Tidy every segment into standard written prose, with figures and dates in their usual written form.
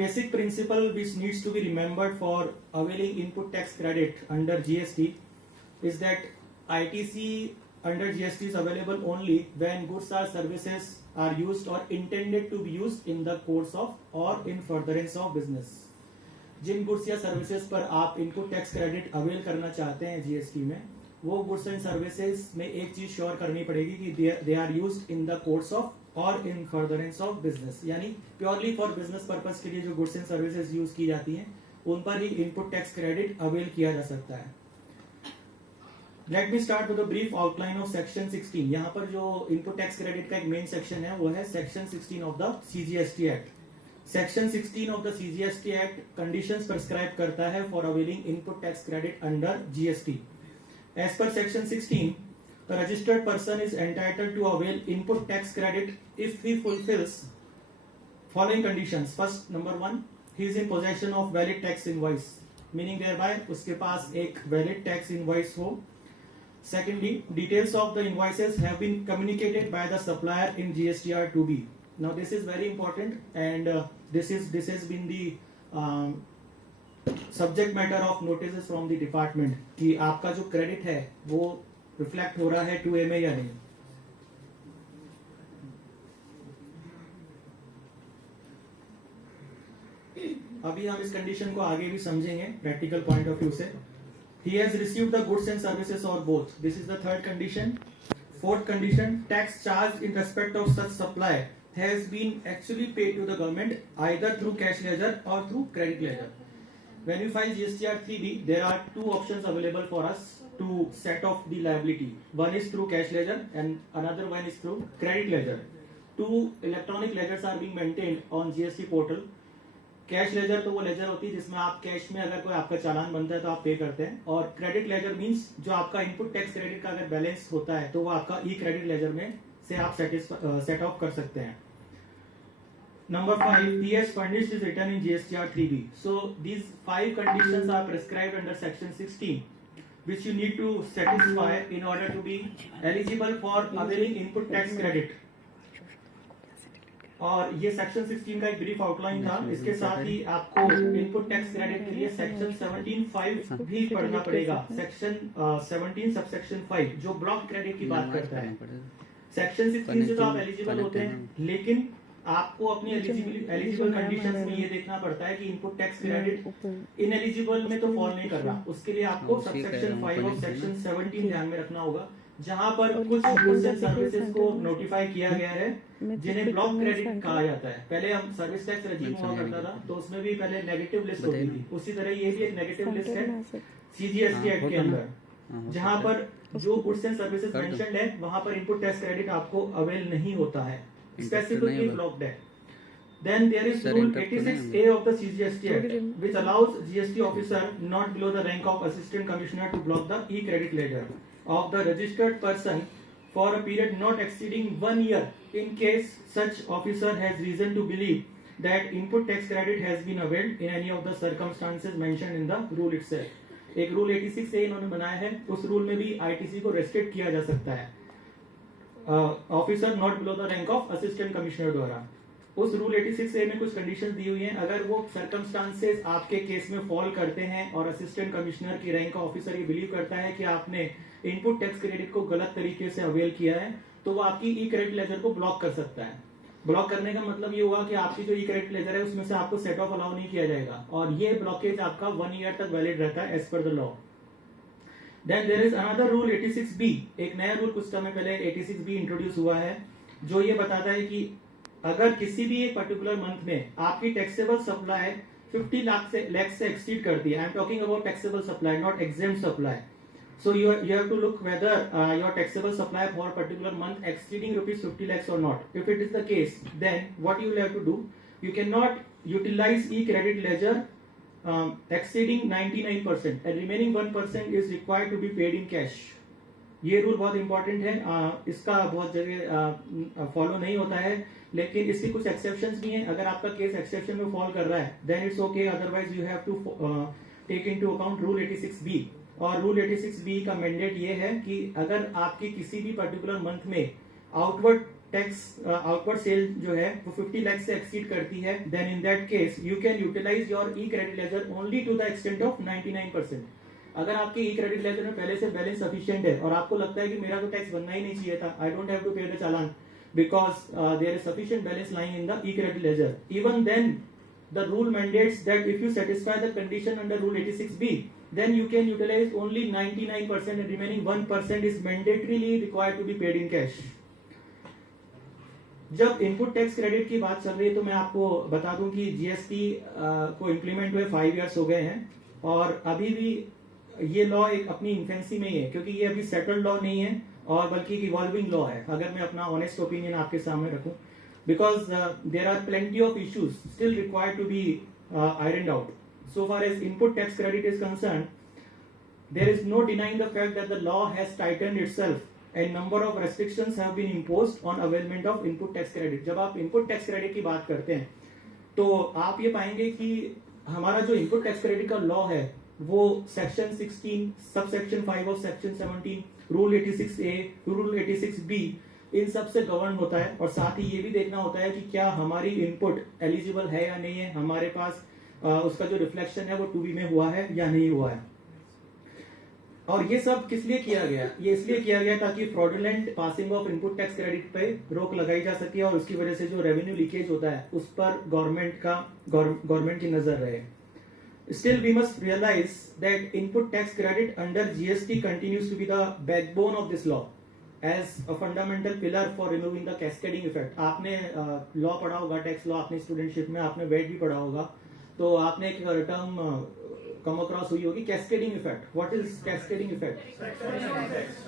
basic principle which needs to be remembered for availing input tax credit under GST is that ITC under GST is available only when goods or services are used or intended to be used in the course of or in furtherance of business. जिन goods या services पर आप input tax credit avail करना चाहते हैं GST में, वो goods and services में एक चीज श्योर करनी पड़ेगी कि they are used in the course of और इन फर्दरेंस ऑफ बिजनेस, यानी प्योरली फॉर बिजनेस पर्पस के लिए जो गुड्स एंड सर्विसेज यूज की जाती हैं उन पर ही इनपुट टैक्स क्रेडिट अवेल किया जा सकता है. Let me start with a brief outline of section 16. यहाँ पर जो इनपुट टैक्स क्रेडिट का एक मेन सेक्शन है वो है section 16 of the CGST act. Section 16 of the CGST act conditions prescribe करता है for availing input tax credit under GST. As per section 16, the registered person is entitled to avail input tax credit if he fulfills following conditions. First, number 1, he is in possession of valid tax invoice, meaning thereby उसके पास एक valid tax invoice हो. Secondly, details of the invoices have been communicated by the supplier in GSTR 2B. Now this is very important and this has been the subject matter of notices from the department कि आपका जो credit है वो reflect हो रहा है 2A में या नहीं. अभी हम इस कंडीशन को आगे भी समझेंगे प्रैक्टिकल पॉइंट ऑफ व्यू से. He has received the goods and services or both. This is the third condition. Fourth condition, tax charged in respect of such supply has been actually paid to the government either through cash ledger or through credit ledger. When we file GSTR 3B, there are two options available for us to set off the liability. One is through cash ledger and another one is through credit ledger. Two electronic ledgers are being maintained on GST portal. Cash ledger तो वो laser होती है जिसमें आप cash में अगर कोई आपका चालान बनता है तो आप पे करते हैं, और क्रेडिट लेजर मींस जो आपका इनपुट टैक्स क्रेडिट का अगर बैलेंस होता है तो वो आपका ई क्रेडिट लेजर में से आप सेट ऑफ कर सकते हैं. Number 5, he has furnished his return in GSTR 3B. So these 5 conditions are prescribed under section 16, which you need to satisfy in order to be eligible for availing input tax credit. और ये section 16 का एक brief outline था. इसके साथ ही आपको input tax credit के लिए सेक्शन 17(5) भी पढ़ना पड़ेगा. सेक्शन 17 सबसेक्शन 5 जो ब्लॉक क्रेडिट की बात करता है. सेक्शन 16 से तो आप एलिजिबल होते हैं, लेकिन आपको अपनी एलिजिबल कंडीशंस में ये देखना पड़ता है कि इनपुट टैक्स क्रेडिट इनएलिजिबल में तो फॉल नहीं कर रहा. उसके लिए आपको सबसेक्शन 5 और सेक्शन 17 ध्यान में रखना होगा, जहां पर कुछ गुड्स एंड सर्विसेज को नोटिफाई किया गया है जिन्हें ब्लॉक क्रेडिट कहा जाता है. पहले हम सर्विस टैक्स रजीम हुआ करता था तो उसमें भी पहले नेगेटिव लिस्ट होती थी. उसी तरह ये भी एक नेगेटिव लिस्ट है सीजीएसटी एक्ट के अंदर, जहां पर जो गुड्स एंड सर्विसेज मेंशन्ड है वहां पर इनपुट टैक्स क्रेडिट आपको अवेल नहीं होता है, स्पेसिफिकली ब्लॉक्ड है. Then there is rule 86A of the CGST Act, which allows GST officer not below the rank of assistant commissioner to block the e-credit ledger of the registered person for a period not exceeding 1 year in case such officer has reason to believe that input tax credit has been availed in any of the circumstances mentioned in the rule itself. एक rule 86A इन्होंने बनाया है, उस rule में भी ITC को restrict किया जा सकता है officer not below the rank of assistant commissioner द्वारा. उस रूल 86A में कुछ कंडीशंस दी हुई हैं. अगर वो सर्कमस्टांसेस आपके केस में फॉल करते हैं और असिस्टेंट कमिश्नर की रैंक का ऑफिसर ये बिलीव करता है कि आपने इनपुट टैक्स क्रेडिट को गलत तरीके से अवेल किया है, तो वो आपकी ई क्रेडिट लेजर को ब्लॉक कर सकता है. ब्लॉक करने का मतलब ये हुआ कि आपकी जो ई क्रेडिट लेजर है उसमें से आपको सेट ऑफ अलाउ नहीं किया जाएगा, और ये ब्लॉकेज आपका 1 ईयर तक वैलिड रहता है as per the law. Then there is another rule 86B. एक नया रूल कुछ समय पहले 86B इंट्रोड्यूस हुआ है, जो ये बताता है कि अगर किसी भी एक पर्टिकुलर मंथ में आपकी टैक्सेबल सप्लाई 50 लाख से एक्सीड करती है, I am talking about taxable supply not exempt supply. So you have to look whether your taxable supply for a particular month exceeding rupees 50 lakhs or not. If it is the case, then what you will have to do, you cannot utilize e-credit ledger exceeding 99% and remaining 1% is required to be paid in cash. ये rule बहुत important है. इसका बहुत जगह follow नहीं होता है, लेकिन इसकी कुछ एक्सेप्शंस भी हैं. अगर आपका केस एक्सेप्शन में फॉल कर रहा है then it's okay, otherwise you have to take into account rule 86B. और रूल 86B का मैंडेट ये है कि अगर आपकी किसी भी पर्टिकुलर मंथ में आउटवर्ड टैक्स आउटवर्ड सेल जो है वो 50 लाख से एक्सीड करती है, then in that case you can utilise your E credit ledger only to the extent of 99%। अगर आपके ई क्रेडिट लेजर में पहले से बैलेंस सफिशिएंट है और आपको लगता है कि मेरा तो टैक्स बनना ही नहीं चाहिए था, I don't have to pay the challan because there is sufficient balance lying in the e-credit ledger, even then the rule mandates that if you satisfy the condition under rule 86B, then you can utilize only 99% and remaining 1% is mandatorily required to be paid in cash. जब input tax credit की बात चल रही है तो मैं आपको बता दूं कि जीएसटी को इम्प्लीमेंट हुए 5 इयर्स हो गए हैं और अभी भी ये लॉ एक अपनी इन्फेंसी में ही है, क्योंकि ये अभी सेटल्ड लॉ नहीं है और बल्कि इवॉल्विंग लॉ है, अगर मैं अपना ऑनेस्ट ओपिनियन आपके सामने रखूं, because there are plenty of issues still required to be ironed out. So far as input tax credit is concern, there is no denying the fact that the law has tightened itself and number of restrictions have been imposed on availment of input tax credit. जब आप input tax credit की बात करते हैं तो आप ये पाएंगे कि हमारा जो इनपुट टैक्स क्रेडिट का लॉ है वो section 16 sub section 5 of section 17 rule 86A rule 86B इन सब से गवर्न होता है, और साथ ही ये भी देखना होता है कि क्या हमारी इनपुट एलिजिबल है या नहीं है, हमारे पास उसका जो रिफ्लेक्शन है वो 2B में हुआ है या नहीं हुआ है। और ये सब किस लिए किया गया? ये इसलिए किया गया ताकि fraudulent passing of input tax credit पे रोक लगाई जा सके और उसकी वजह से जो रेवेन्यू लीकेज होता है उस पर गवर्नमेंट की नजर रहे। Still, we must realize that input tax credit under GST continues to be the backbone of this law as a fundamental pillar for removing the cascading effect. आपने लॉ पढ़ा होगा, टैक्स लॉ अपनी studentship में, आपने wait भी पढ़ा होगा, तो आपने एक टर्म कम अक्रॉस हुई होगी, cascading effect. What is cascading effect?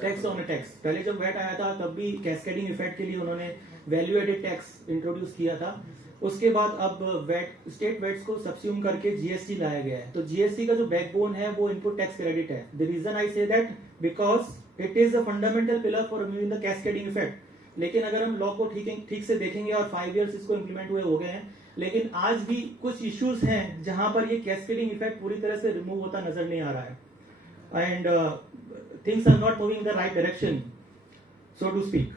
Tax on tax. पहले जब वेट आया था तब भी कैस्केडिंग इफेक्ट के लिए उन्होंने वैल्यू एडेड टैक्स इंट्रोड्यूस किया था। उसके बाद अब वेट स्टेट वेट्स को सबस्यूम करके जीएसटी लाया गया है। तो जीएसटी का जो बैकबोन है वो इनपुट टैक्स क्रेडिट है। The reason I say that because it is a fundamental pillar for removing the cascading effect. लेकिन अगर हम लॉ को ठीक से देखेंगे और 5 इयर्स इसको इम्प्लीमेंट हुए हो गए हैं, लेकिन आज भी कुछ इश्यूज हैं जहां पर ये कैस्केडिंग इफेक्ट पूरी तरह से रिमूव होता नजर नहीं आ रहा है and things are not moving the right direction, so to speak.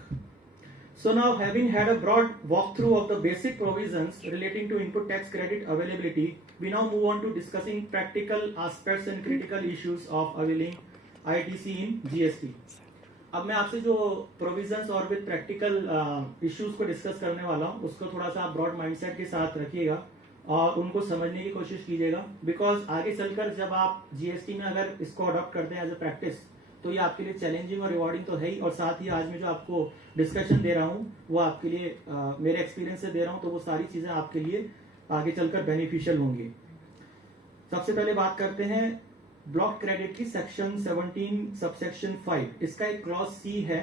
So now, having had a broad walkthrough of the basic provisions relating to input tax credit availability, we now move on to discussing practical aspects and critical issues of availing ITC in GST. अब मैं आपसे जो provisions और with practical issues को discuss करने वाला हूँ उसको थोड़ा सा आप ब्रॉड माइंडसेट के साथ रखिएगा और उनको समझने की कोशिश कीजिएगा, बिकॉज आगे चलकर जब आप जीएसटी में अगर इसको अडॉप्ट करते हैं एज अ प्रैक्टिस तो ये आपके लिए चैलेंजिंग और रिवॉर्डिंग तो है ही, और साथ ही आज मैं जो आपको डिस्कशन दे रहा हूँ वो आपके लिए मेरे एक्सपीरियंस से दे रहा हूँ, तो वो सारी चीजें आपके लिए आगे चलकर बेनिफिशियल होंगी। सबसे पहले बात करते हैं ब्लॉक क्रेडिट की सेक्शन 17 सबसेक्शन 5। इसका एक क्लॉज सी है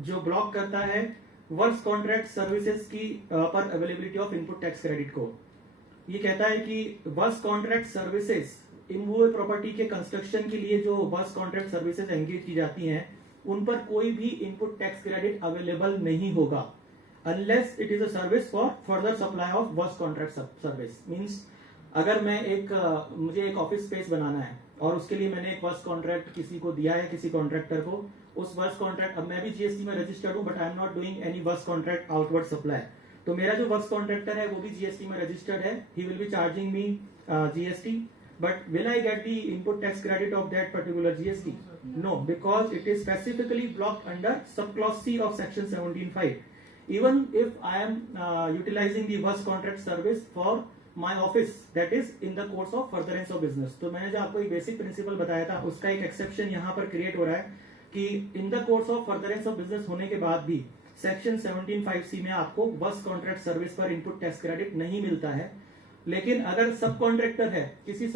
जो ब्लॉक करता है वर्क्स कॉन्ट्रैक्ट सर्विसेज की पर availability of input tax credit को। ये कहता है कि works contract services immovable property के कंस्ट्रक्शन के लिए जो वर्क्स कॉन्ट्रैक्ट सर्विसेज एंगेज की जाती हैं उन पर कोई भी इनपुट टैक्स क्रेडिट अवेलेबल नहीं होगा unless it is a service for further supply of works contract service. Means अगर मैं मुझे एक ऑफिस स्पेस बनाना है और उसके लिए मैंने एक वर्क्स कॉन्ट्रैक्ट किसी को दिया है, किसी कॉन्ट्रैक्टर को, उस वर्क्स कॉन्ट्रैक्ट, अब मैं भी जीएसटी में रजिस्टर्ड हूं but I am not doing any works contract outward supply, तो मेरा जो वर्क्स कॉन्ट्रैक्टर है वो भी जीएसटी में रजिस्टर्ड है, he will be charging me GST, but will I get the input tax credit of that particular GST? No, because it is specifically blocked under subclause C of section 17(5). Even if I am utilizing the works contract service for my office, that is in the course of furtherance of business, तो मैंने जो आपको एक basic principle बताया था उसका एक exception यहाँ पर क्रिएट हो रहा है कि इन the course of furtherance of business होने के बाद भी सेक्शन 17(5)C में आपको वर्क्स कॉन्ट्रैक्ट सर्विस पर इनपुट टैक्स क्रेडिट नहीं मिलता है। लेकिन अगर सब कॉन्ट्रैक्टर है, किसी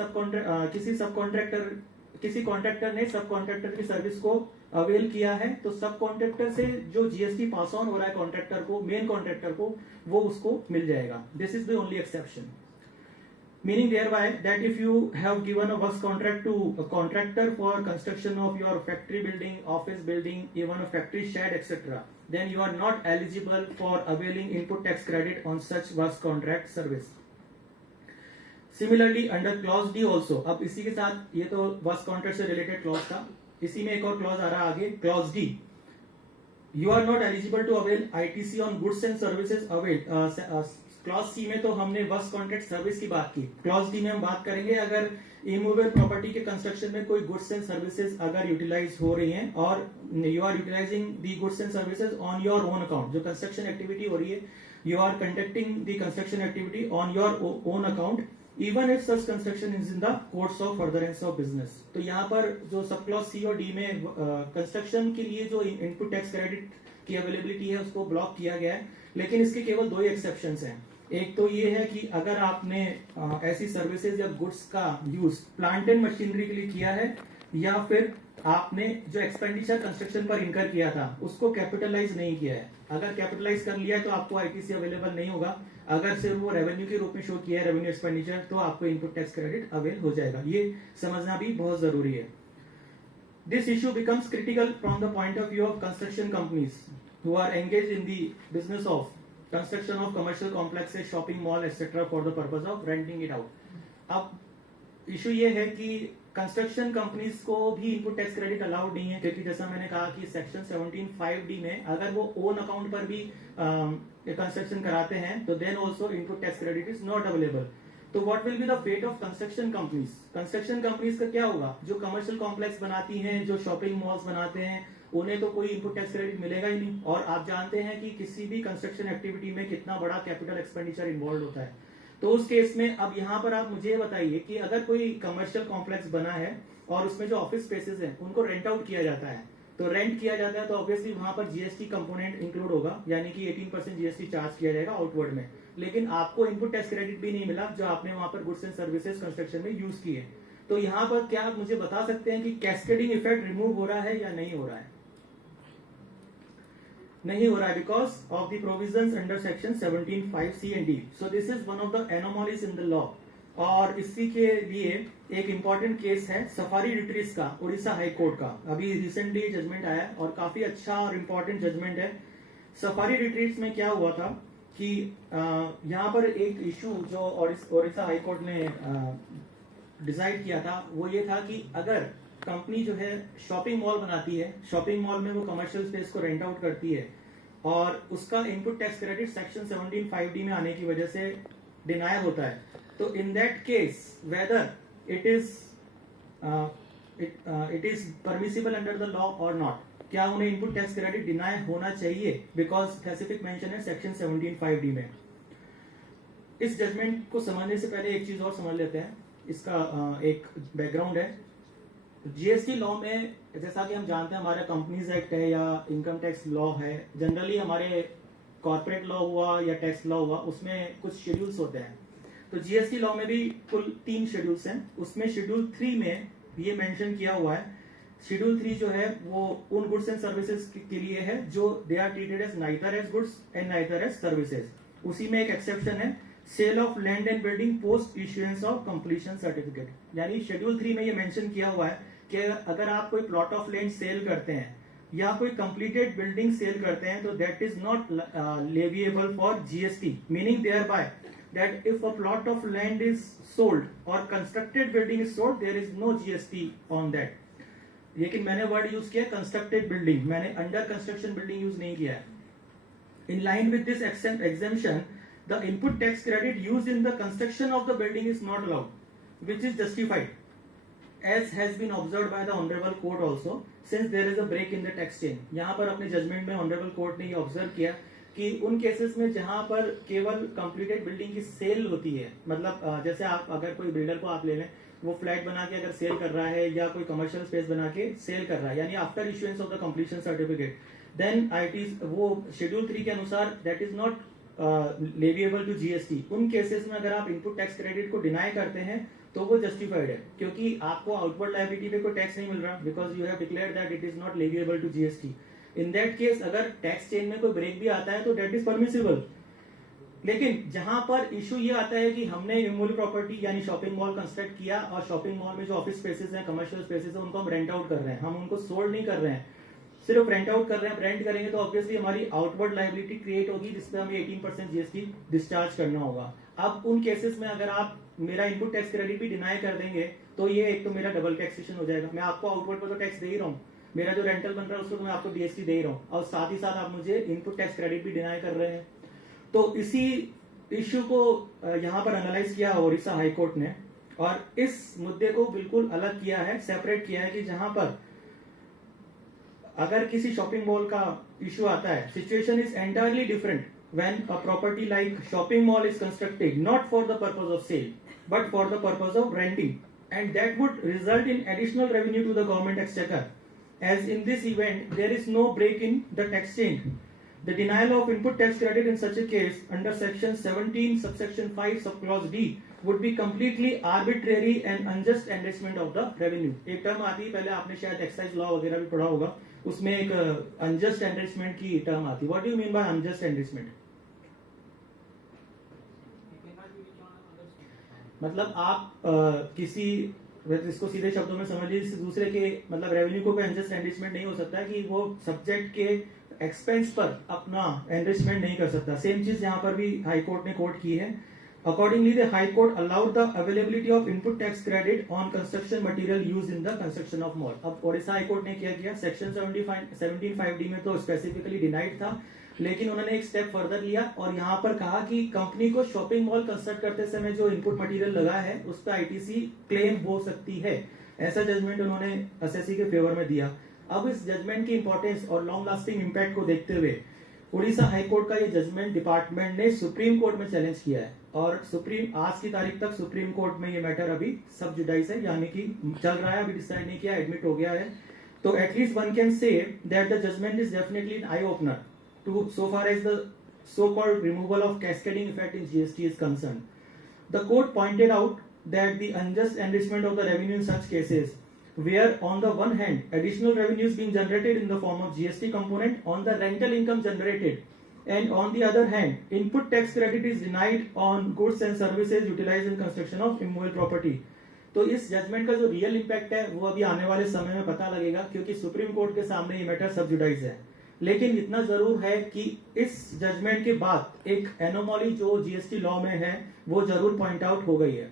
कॉन्ट्रैक्टर ने सब कॉन्ट्रैक्टर की सर्विस को अवेल किया है तो सब कॉन्ट्रैक्टर से जो जीएसटी पास ऑन हो रहा है कॉन्ट्रैक्टर को, मेन कॉन्ट्रैक्टर को, वो उसको मिल जाएगा। This is the only exception, meaning thereby that if you have given a works contract to a contractor for construction of your factory building, office building, even a factory shed, etc., then you are not eligible for availing input tax credit on such works contract service. Similarly, under clause D also, अब इसी के साथ, ये तो works contract से related clause था, इसी में एक और क्लॉज आ रहा है आगे, clause D. You are not eligible to avail ITC on goods and services avail. Clause C में तो हमने वर्क कॉन्ट्रैक्ट सर्विस की बात की, क्लॉज डी में हम बात करेंगे अगर इमूवेबल प्रॉपर्टी के कंस्ट्रक्शन में कोई गुड्स एंड सर्विसेज अगर यूटिलाइज हो रही हैं और you are utilising the goods and services on your own account, जो कंस्ट्रक्शन एक्टिविटी हो रही है you are conducting the construction activity on your own account even if such construction is in the course of furtherance of business. तो यहाँ पर जो सब clause सी और डी में कंस्ट्रक्शन के लिए जो इनपुट टैक्स क्रेडिट की अवेलेबिलिटी है उसको ब्लॉक किया गया है, लेकिन इसके केवल दो ही एक्सेप्शंस हैं। एक तो ये है कि अगर आपने ऐसी सर्विसेज या गुड्स का यूज प्लांट एंड मशीनरी के लिए किया है या फिर आपने जो एक्सपेंडिचर कंस्ट्रक्शन पर इनकर किया था उसको कैपिटलाइज नहीं किया है। अगर कैपिटलाइज कर लिया है तो आपको आईटीसी अवेलेबल नहीं होगा, अगर सिर्फ वो रेवेन्यू के रूप में शो किया है रेवेन्यू एक्सपेंडिचर तो आपको इनपुट टैक्स क्रेडिट अवेल हो जाएगा। ये समझना भी बहुत जरूरी है। This issue becomes critical from the point of view of construction companies who are engage in the business of construction of commercial complexes, shopping mall etcetera for the purpose of renting it out. अब issue ये है कि construction companies को भी input tax credit allowed नहीं है, क्योंकि जैसा मैंने कहा कि सेक्शन 17(5)(d) में अगर वो ओन अकाउंट पर भी कंस्ट्रक्शन कराते हैं तो then also input tax credit is not available. तो what will be the fate of construction companies? Construction companies का क्या होगा? जो कमर्शियल कॉम्प्लेक्स बनाती हैं, जो शॉपिंग मॉल्स बनाते हैं, उन्हें तो कोई इनपुट टैक्स क्रेडिट मिलेगा ही नहीं। और आप जानते हैं कि किसी भी कंस्ट्रक्शन एक्टिविटी में कितना बड़ा कैपिटल एक्सपेंडिचर इन्वॉल्व होता है। तो उस केस में अब यहाँ पर आप मुझे बताइए कि अगर कोई कमर्शियल कॉम्प्लेक्स बना है और उसमें जो ऑफिस स्पेसेस हैं उनको रेंट आउट किया जाता है, तो रेंट किया जाता है तो ऑब्वियसली वहां पर जीएसटी कंपोनेंट इंक्लूड होगा, यानी कि 18% जीएसटी चार्ज किया जाएगा आउटवर्ड में। लेकिन आपको इनपुट टैक्स क्रेडिट भी नहीं मिला जो आपने वहां पर गुड्स एंड सर्विसेज कंस्ट्रक्शन में यूज किए। तो यहाँ पर क्या आप मुझे बता सकते हैं कि कैस्केडिंग इफेक्ट रिमूव हो रहा है या नहीं हो रहा है? नहीं हो रहा है because of the provisions under section 17(5)(c) and d। So this is one of the anomalies in the law. और इसी के लिए एक इंपॉर्टेंट केस है सफारी रिट्रीज का, उड़ीसा हाई कोर्ट का। अभी रिसेंटली जजमेंट आया और काफी अच्छा और इम्पोर्टेंट जजमेंट है। सफारी रिट्रीट्स में क्या हुआ था कि यहाँ पर एक इशू जो उड़ीसा हाई कोर्ट ने डिसाइड किया था वो ये था कि अगर कंपनी जो है शॉपिंग मॉल बनाती है, शॉपिंग मॉल में वो कमर्शियल स्पेस को रेंट आउट करती है और उसका input tax credit section 17(5)(d) में आने की वजह से डिनाई होता है, तो इन that case whether it is permissible under the law और नॉट, क्या उन्हें इनपुट टैक्स क्रेडिट डिनाई होना चाहिए बिकॉज स्पेसिफिक मेंशन है सेक्शन 17(5)(d) में। इस जजमेंट को समझने से पहले एक चीज और समझ लेते हैं, इसका एक बैकग्राउंड है। जीएसटी लॉ में जैसा कि हम जानते हैं हमारा कंपनीज एक्ट है या इनकम टैक्स लॉ है, जनरली हमारे कॉर्पोरेट लॉ हुआ या टैक्स लॉ हुआ उसमें कुछ शेड्यूल्स होते हैं। तो जीएसटी लॉ में भी कुल 3 शेड्यूल्स हैं। उसमें शेड्यूल 3 में ये मेंशन किया हुआ है, शेड्यूल 3 जो है वो उन गुड्स एंड सर्विसेज के लिए है जो they are treated as neither as goods and neither as services. उसी में एक एक्सेप्शन है, sale of land and building post issuance of completion certificate. यानी शेड्यूल 3 में ये मेंशन किया हुआ है कि अगर आप कोई प्लॉट ऑफ लैंड सेल करते हैं या कोई कंप्लीटेड बिल्डिंग सेल करते हैं तो that is not leviable for GST, meaning there by that if a plot of land is sold और constructed building is sold there is no GST on that. लेकिन मैंने वर्ड यूज किया constructed building, मैंने under construction building use नहीं किया है। In line with this exemption, the input tax credit used in the construction of the building is not allowed, which is justified, as has been observed by the honorable court also, since there is a break in the tax chain। यहाँ पर अपने judgement में honorable court ने ये observe किया कि उन cases में जहां पर केवल कंप्लीटेड बिल्डिंग की सेल होती है, मतलब जैसे आप अगर कोई बिल्डर को आप ले लें, वो फ्लैट बना के अगर सेल कर रहा है या कोई कमर्शियल स्पेस बना के सेल कर रहा है, यानी after issuance of the completion certificate, then वो शेड्यूल 3 के अनुसार that is not leviable to GST. उन केसेस में अगर आप इनपुट टैक्स क्रेडिट को डिनाई करते हैं तो वो जस्टिफाइड है, क्योंकि आपको आउटवर्ड लायबिलिटी पे कोई टैक्स नहीं मिल रहा because you have declared that it is not leviable to GST. In that case अगर टैक्स चेन में कोई ब्रेक भी आता है तो दैट इज परमिसिबल। लेकिन जहां पर इशू ये आता है कि हमने इमूवेबल प्रॉपर्टी यानी शॉपिंग मॉल कंस्ट्रक्ट किया और शॉपिंग मॉल में जो ऑफिस स्पेसेस हैं, कमर्शियल स्पेसेस हैं, उनको हम रेंट आउट कर रहे हैं, हम उनको सोल्ड नहीं कर रहे हैं, सिर्फ रेंट आउट कर रहे हैं। रेंट करेंगे तो ऑब्वियसली हमारी आउटवर्ड लायबिलिटी क्रिएट होगी जिसपे हमें 18% जीएसटी डिस्चार्ज करना होगा। अब उन केसेस में अगर आप मेरा इनपुट टैक्स क्रेडिट भी डिनाई कर देंगे तो ये एक तो मेरा डबल टैक्सेशन हो जाएगा। मैं आपको आउटवर्ड पर तो टैक्स दे ही रहा हूँ, मेरा जो रेंटल बन रहा है उसको तो मैं आपको जीएसटी दे ही रहा हूँ, और साथ ही साथ आप मुझे इनपुट टैक्स क्रेडिट भी डिनाई कर रहे हैं। तो इसी इश्यू को यहाँ पर एनालाइज किया ओडिशा हाई कोर्ट ने, और इस मुद्दे को बिल्कुल अलग किया है, सेपरेट किया है कि जहां पर अगर किसी शॉपिंग मॉल का इश्यू आता है, situation is entirely different when a property like shopping mall is constructed not for the purpose of sale but for the purpose of renting, and that would result in additional revenue to the government exchequer. As in this event there is no break in the tax chain, the denial of input tax credit in such a case under section 17 subsection 5 subclause D would be completely arbitrary and unjust enrichment of the revenue. एक term आती है, पहले आपने शायद excise law वगैरह भी पढ़ा होगा, उसमें एक अनजस्ट एनरिचमेंट की टर्म आती है। What do you mean by unjust enrichment? मतलब आप किसी, इसको सीधे शब्दों में समझ लीजिए, दूसरे के मतलब रेवेन्यू को कोई अनजस्ट एनरिचमेंट नहीं हो सकता है कि वो सब्जेक्ट के एक्सपेंस पर अपना एनरिचमेंट नहीं कर सकता। सेम चीज यहाँ पर भी हाई कोर्ट ने कोट की है। Accordingly, the High Court allowed the availability of input tax credit on construction material used in the construction of mall. अब ओडिशा हाई कोर्ट ने क्या किया, सेक्शन 17(5)(d) में तो स्पेसिफिकली डिनाइड था, लेकिन उन्होंने एक स्टेप फर्दर लिया और यहाँ पर कहा कि कंपनी को शॉपिंग मॉल कंस्ट्रक्ट करते समय जो इनपुट मटेरियल लगा है उस पर आईटीसी क्लेम हो सकती है। ऐसा जजमेंट उन्होंने एसएससी के फेवर में दिया। अब इस जजमेंट की इंपॉर्टेंस और लॉन्ग लास्टिंग इंपैक्ट को देखते हुए उड़ीसा हाई कोर्ट का ये जजमेंट डिपार्टमेंट ने सुप्रीम कोर्ट में चैलेंज किया है, और सुप्रीम आज की तारीख तक सुप्रीम कोर्ट में ये मैटर अभी सब जुडाइस है, यानी कि चल रहा है, अभी डिसाइड नहीं किया, एडमिट हो गया है। तो at least one can say that the judgement is definitely an eye opener to so far as the so called removal of cascading effect in GST is concern. The court pointed out that the unjust enrichment of the revenue in such cases where on the one hand additional revenues being generated in the form of GST component on the rental income generated, and on the other hand input tax credit is denied on goods and services utilized in construction of immobile property. तो इस judgement का जो real impact है वो अभी आने वाले समय में पता लगेगा, क्योंकि सुप्रीम कोर्ट के सामने ये मैटर सब जुडाइज है। लेकिन इतना जरूर है कि इस जजमेंट के बाद एक एनोमॉली जो जीएसटी लॉ में है वो जरूर पॉइंट आउट हो गई है।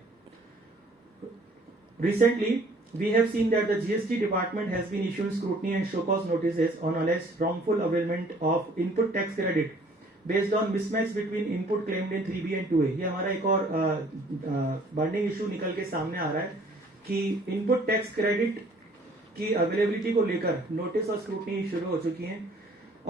Recently we have seen that the GST department has been issuing scrutiny and show cause notices on alleged wrongful availment of input tax credit based on mismatch between input claimed in 3B and 2A. ये हमारा एक और burning issue निकल के सामने आ रहा है कि इनपुट टैक्स क्रेडिट की अवेलेबिलिटी को लेकर नोटिस और स्क्रूटनी शुरू हो चुकी है।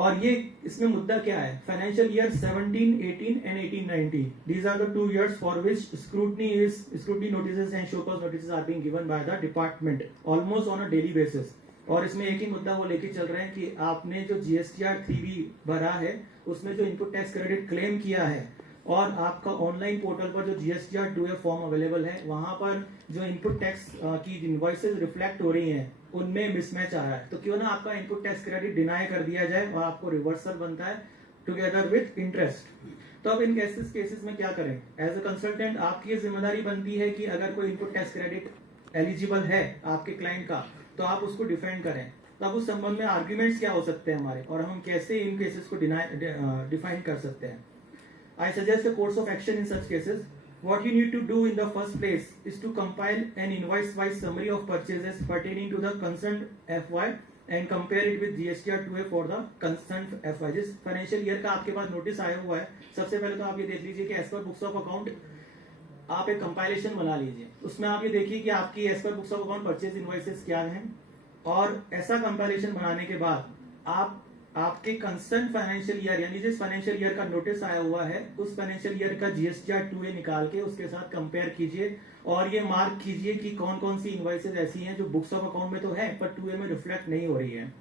और ये इसमें मुद्दा क्या है, financial year 17-18 and 18-19, these are the 2 years for which scrutiny notices and show cause notices are being given by the department almost on a daily basis। और इसमें एक ही मुद्दा वो लेके चल रहे हैं कि आपने जो जीएसटीआर 3B भरा है उसमें जो इनपुट टैक्स क्रेडिट क्लेम किया है, और आपका ऑनलाइन पोर्टल पर जो जीएसटीआर 2A फॉर्म अवेलेबल है वहां पर जो इनपुट टैक्स की इनवॉइसेस रिफ्लेक्ट हो रही हैं उनमें मिसमैच आ रहा है। तो क्यों ना आपका इनपुट टैक्स क्रेडिट डिनाई कर दिया जाए और आपको रिवर्सल बनता है टुगेदर विद इंटरेस्ट। तो अब इन केसेस में क्या करें? एज अ कंसल्टेंट आपकी ये जिम्मेदारी बनती है कि अगर कोई इनपुट टैक्स क्रेडिट एलिजिबल है आपके क्लाइंट का तो आप उसको डिफेंड करें। तो अब उस संबंध में आर्ग्यूमेंट्स क्या हो सकते हैं हमारे, और हम कैसे इन केसेस को डिफाइन कर सकते हैं। I suggest a course of action in such cases. What you need to do in the first place is to compile an invoice-wise summary of purchases pertaining to the concerned FY and compare it with GSTR 2A for the concerned FY। जिस financial year का आपके पास notice आया हुआ है, सबसे पहले तो आप ये देख लीजिए कि as per books of account आप एक कंपाइलेशन बना लीजिए। उसमें आप ये देखिए कि आपकी as per books of account purchase invoices क्या हैं, और ऐसा कंपाइलेशन बनाने के बाद आप आपके कंसर्न फाइनेंशियल ईयर यानी जिस फाइनेंशियल ईयर का नोटिस आया हुआ है उस फाइनेंशियल ईयर का जीएसटीआर 2A निकाल के उसके साथ कंपेयर कीजिए, और ये मार्क कीजिए कि कौन कौन सी इनवॉइसेस ऐसी हैं जो बुक्स ऑफ अकाउंट में तो है पर 2A में रिफ्लेक्ट नहीं हो रही है।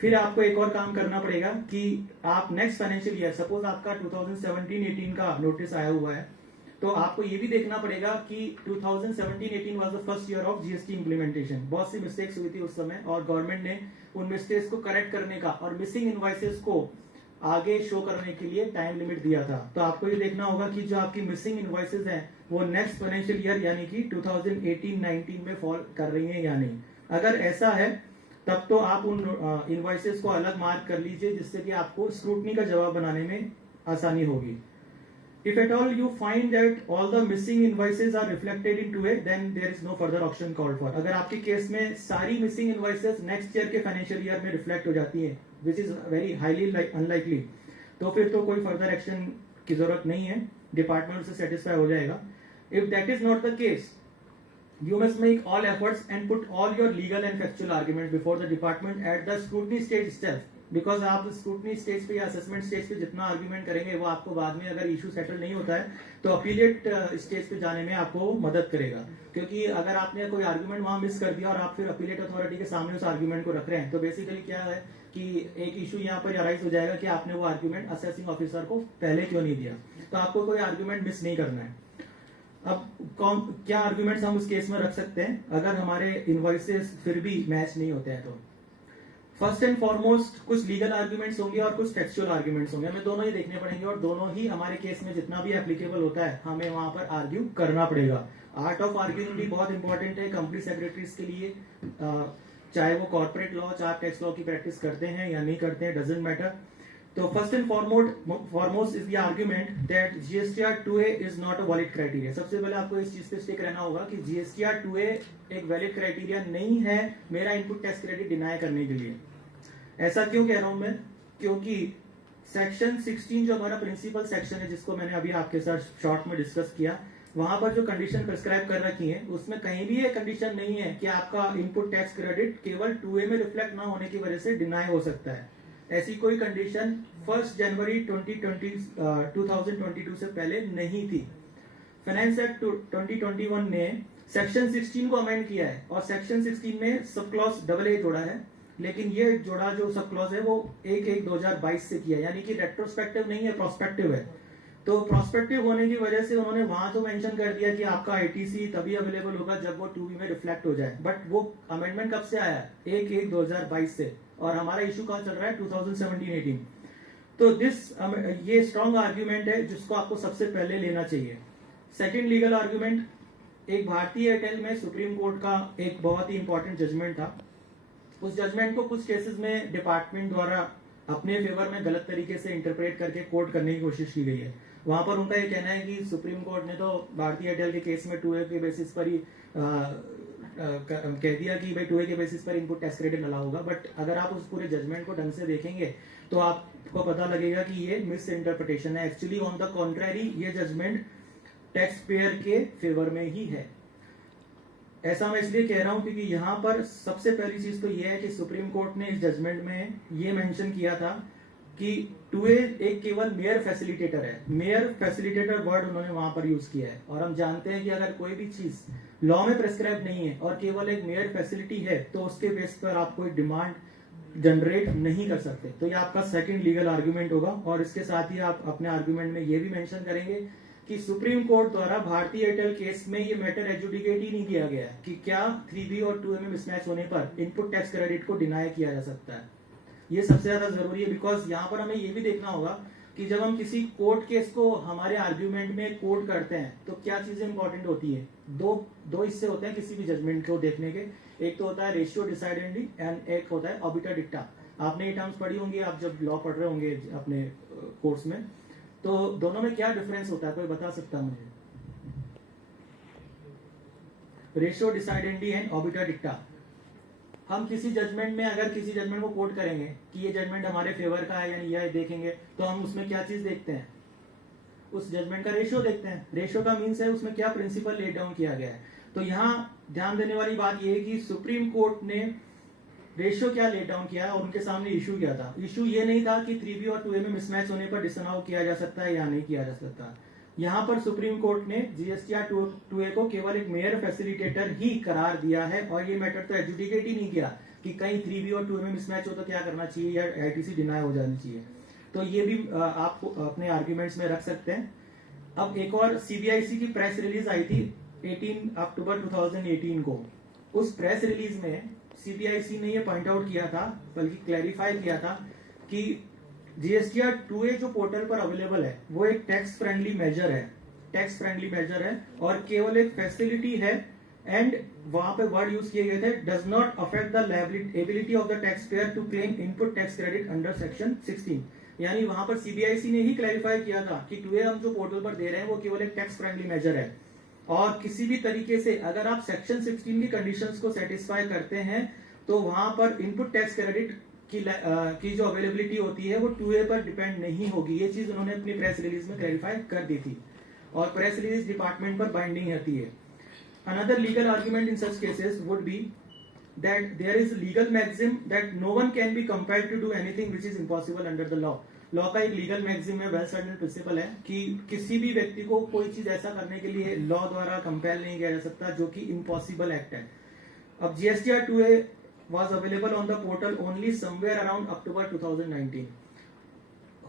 फिर आपको एक और काम करना पड़ेगा कि आप नेक्स्ट फाइनेंशियल ईयर, सपोज आपका 2017-18 का नोटिस आया हुआ है, तो आपको ये भी देखना पड़ेगा कि 2017-18 was the first year of GST implementation. बहुत सी मिस्टेक्स हुई थी उस समय और गवर्नमेंट ने उन मिस्टेक्स को करेक्ट करने का और मिसिंग इनवॉइसेस को आगे शो करने के लिए टाइम लिमिट दिया था। तो आपको ये देखना होगा कि जो आपकी मिसिंग इनवॉइसेस हैं वो नेक्स्ट फाइनेंशियल ईयर यानी कि 2018-19 में फॉल कर रही हैं या नहीं। अगर ऐसा है तब तो आप उन इनवॉइसेस को अलग मार्क कर लीजिए, जिससे कि आपको स्क्रूटनी का जवाब बनाने में आसानी होगी। If at all you find that all the missing invoices are reflected in 2A, then there is no further auction called for. अगर आपके केस में सारी missing invoices next year के financial year में reflect हो जाती हैं, which is very highly unlikely, तो फिर तो कोई further action की जरूरत नहीं है, डिपार्टमेंट से satisfy हो जाएगा. If that is not the case, you must make all efforts and put all your legal and factual arguments before the department at the scrutiny stage itself. Because आप scrutiny stage पे या assessment stage पे जितना argument करेंगे वो आपको बाद में अगर इशू सेटल नहीं होता है तो अपीलेट स्टेज पे जाने में आपको मदद करेगा. क्योंकि अगर आपने कोई आर्ग्यूमेंट वहां मिस कर दिया और आप फिर अपीलेट अथॉरिटी के सामने उस आर्ग्यूमेंट को रख रहे हैं तो बेसिकली क्या है कि एक इशू यहाँ पर अराइज हो जाएगा कि आपने वो आर्ग्यूमेंट असेसिंग ऑफिसर को पहले क्यों नहीं दिया. तो आपको कोई आर्ग्यूमेंट मिस नहीं करना है. अब क्या आर्ग्यूमेंट्स हम उस केस में रख सकते हैं अगर हमारे इनवॉइसेस फिर भी मैच नहीं होते हैं. तो फर्स्ट एंड फॉरमोस्ट कुछ लीगल आर्ग्यूमेंट्स होंगे और कुछ फैक्चुअल आर्ग्यूमेंट्स होंगे. हमें दोनों ही देखने पड़ेंगे और दोनों ही हमारे केस में जितना भी एप्लीकेबल होता है हमें वहां पर आर्ग्यू करना पड़ेगा. आर्ट ऑफ आर्ग्यूइंग भी बहुत इंपॉर्टेंट है कंपनी सेक्रेटरीज के लिए, चाहे वो कॉर्पोरेट लॉ चाहे टैक्स लॉ की प्रैक्टिस करते हैं या नहीं करते हैं, डजंट मैटर. तो first and foremost is the argument that GSTR 2A is not a valid criteria. सबसे पहले आपको इस चीज पे स्टिक रहना होगा कि जीएसटीआर 2A एक वैलिड क्राइटेरिया नहीं है मेरा इनपुट टैक्स क्रेडिट डिनाई करने के लिए. ऐसा क्यों कह रहा हूं मैं? क्योंकि सेक्शन 16 जो हमारा प्रिंसिपल सेक्शन है जिसको मैंने अभी आपके साथ शॉर्ट में डिस्कस किया, वहां पर जो कंडीशन प्रिस्क्राइब कर रखी है उसमें कहीं भी ये कंडीशन नहीं है कि आपका इनपुट टैक्स क्रेडिट केवल 2A में रिफ्लेक्ट ना होने की वजह से डिनाई हो सकता है. ऐसी कोई कंडीशन 1 जनवरी 2022 से पहले नहीं थी. फाइनेंस एक्ट 2021 ने सेक्शन 16 को अमेंड किया है और सेक्शन 16 में सब क्लॉज AA जोड़ा है, लेकिन ये जोड़ा जो सब क्लॉज है वो 1/1/2022 से किया है, यानी कि रेट्रोस्पेक्टिव नहीं है, प्रोस्पेक्टिव है. तो प्रोस्पेक्टिव होने की वजह से उन्होंने वहां तो मेंशन कर दिया कि आपका आईटीसी तभी अवेलेबल होगा जब वो 2B में रिफ्लेक्ट हो जाए. बट वो अमेंडमेंट कब से आया है? 1/1/2022 से, और हमारा इशू कहाँ चल रहा है? 2017-18. तो ये स्ट्रॉन्ग आर्ग्यूमेंट है जिसको आपको सबसे पहले लेना चाहिए. सेकेंड लीगल आर्ग्यूमेंट, एक भारतीय एयरटेल में सुप्रीम कोर्ट का एक बहुत ही इंपॉर्टेंट जजमेंट था. उस जजमेंट को कुछ केसेस में डिपार्टमेंट द्वारा अपने फेवर में गलत तरीके से इंटरप्रेट करके कोर्ट करने की कोशिश की गई है. वहां पर उनका ये कहना है कि सुप्रीम कोर्ट ने तो भारतीय एयरटेल के केस में 2A के बेसिस पर ही कह दिया कि भाई 2A के बेसिस पर इनपुट टैक्स क्रेडिट अलाउ होगा. बट अगर आप उस पूरे जजमेंट को ढंग से देखेंगे तो आपको पता लगेगा कि ये मिस इंटरप्रिटेशन है. एक्चुअली ऑन द कॉन्ट्ररी ये जजमेंट टैक्स पेयर के फेवर में ही है. ऐसा मैं इसलिए कह रहा हूं क्योंकि यहाँ पर सबसे पहली चीज तो ये है कि सुप्रीम कोर्ट ने इस जजमेंट में ये मेंशन किया था कि 2A एक केवल मेयर फैसिलिटेटर है. मेयर फैसिलिटेटर वर्ड उन्होंने वहां पर यूज किया है, और हम जानते हैं कि अगर कोई भी चीज लॉ में प्रेस्क्राइब नहीं है और केवल एक मेयर फैसिलिटी है तो उसके बेस पर आप कोई डिमांड जनरेट नहीं कर सकते. तो ये आपका सेकंड लीगल आर्ग्यूमेंट होगा, और इसके साथ ही आप अपने आर्ग्यूमेंट में ये भी मेंशन करेंगे कि सुप्रीम कोर्ट द्वारा भारतीय एयरटेल केस में ये मैटर एडजुडिकेट ही नहीं किया गया कि क्या 3B और 2A में मिसमैच होने पर इनपुट टैक्स क्रेडिट को डिनाई किया जा सकता है. ये सबसे ज्यादा जरूरी है, बिकॉज यहाँ पर हमें ये भी देखना होगा कि जब हम किसी कोर्ट केस को हमारे आर्ग्यूमेंट में कोट करते हैं तो क्या चीजें इंपॉर्टेंट होती है. दो हिस्से होते हैं किसी भी जजमेंट को देखने के. एक तो होता है रेशियो डिसाइडेंडी एंड एक होता है ऑबिटा डिक्टा. आपने ये टर्म्स पढ़ी होंगी आप जब लॉ पढ़ रहे होंगे अपने कोर्स में. तो दोनों में क्या डिफरेंस होता है, कोई बता सकता है मुझे? Ratio decidendi and obiter dicta. हम किसी जजमेंट में अगर किसी जजमेंट को कोट करेंगे कि ये जजमेंट हमारे फेवर का है यानी यह देखेंगे, तो हम उसमें क्या चीज देखते हैं? उस जजमेंट का रेशियो देखते हैं. रेशियो का मीन्स है उसमें क्या प्रिंसिपल लेट डाउन किया गया है. तो यहाँ ध्यान देने वाली बात यह है कि सुप्रीम कोर्ट ने रेशियो क्या लेट डाउन किया और उनके सामने इशू क्या था. इशू ये नहीं था कि 3B और 2A में मिसमैच होने पर डिसअलाउ किया जा सकता है या नहीं किया जा सकता. यहाँ पर सुप्रीम कोर्ट ने जीएसटीआर 2A को केवल एक मेयर फैसिलिटेटर ही करार दिया है, और ये मैटर तो एडजुडिकेट ही नहीं किया कि कहीं 3B और 2A में मिसमैच हो तो क्या करना चाहिए या आईटीसी डिनाई हो जानी चाहिए. तो ये भी आप अपने आर्ग्यूमेंट्स में रख सकते हैं. अब एक और सीबीआईसी की प्रेस रिलीज आई थी 18 अक्टूबर 2018 को. उस प्रेस रिलीज में सीबीआईसी ने ये पॉइंट आउट किया था, बल्कि क्लैरिफाई किया था कि जीएसटीआर 2A जो पोर्टल पर अवेलेबल है वो एक टैक्स फ्रेंडली मेजर है, और केवल एक फैसिलिटी है. एंड वहां पे वर्ड यूज किए गए थे does not affect the ability of the tax payer to claim input tax credit under section 16. यानी वहां पर सीबीआईसी ने ही क्लैरिफाई किया था कि 2A हम जो पोर्टल पर दे रहे हैं वो केवल एक टैक्स फ्रेंडली मेजर है, और किसी भी तरीके से अगर आप सेक्शन 16 की कंडीशंस को सेटिस्फाई करते हैं तो वहां पर इनपुट टैक्स क्रेडिट की जो अवेलेबिलिटी होती है वो 2A पर डिपेंड नहीं होगी। ये चीज उन्होंने अपनी प्रेस रिलीज में क्लैरिफाई कर दी थी, और प्रेस रिलीज डिपार्टमेंट पर बाइंडिंग रहती है। Another legal argument in such cases would be that there is legal maxim that no one can be compelled to do anything which is impossible under the law। Law का एक legal maxim है, well settled principal है कि किसी भी व्यक्ति को कोई चीज ऐसा करने के लिए लॉ द्वारा कंपेल नहीं किया जा सकता जो कि इम्पॉसिबल एक्ट है। अब GSTR 2A was available on the portal only somewhere around October 2019।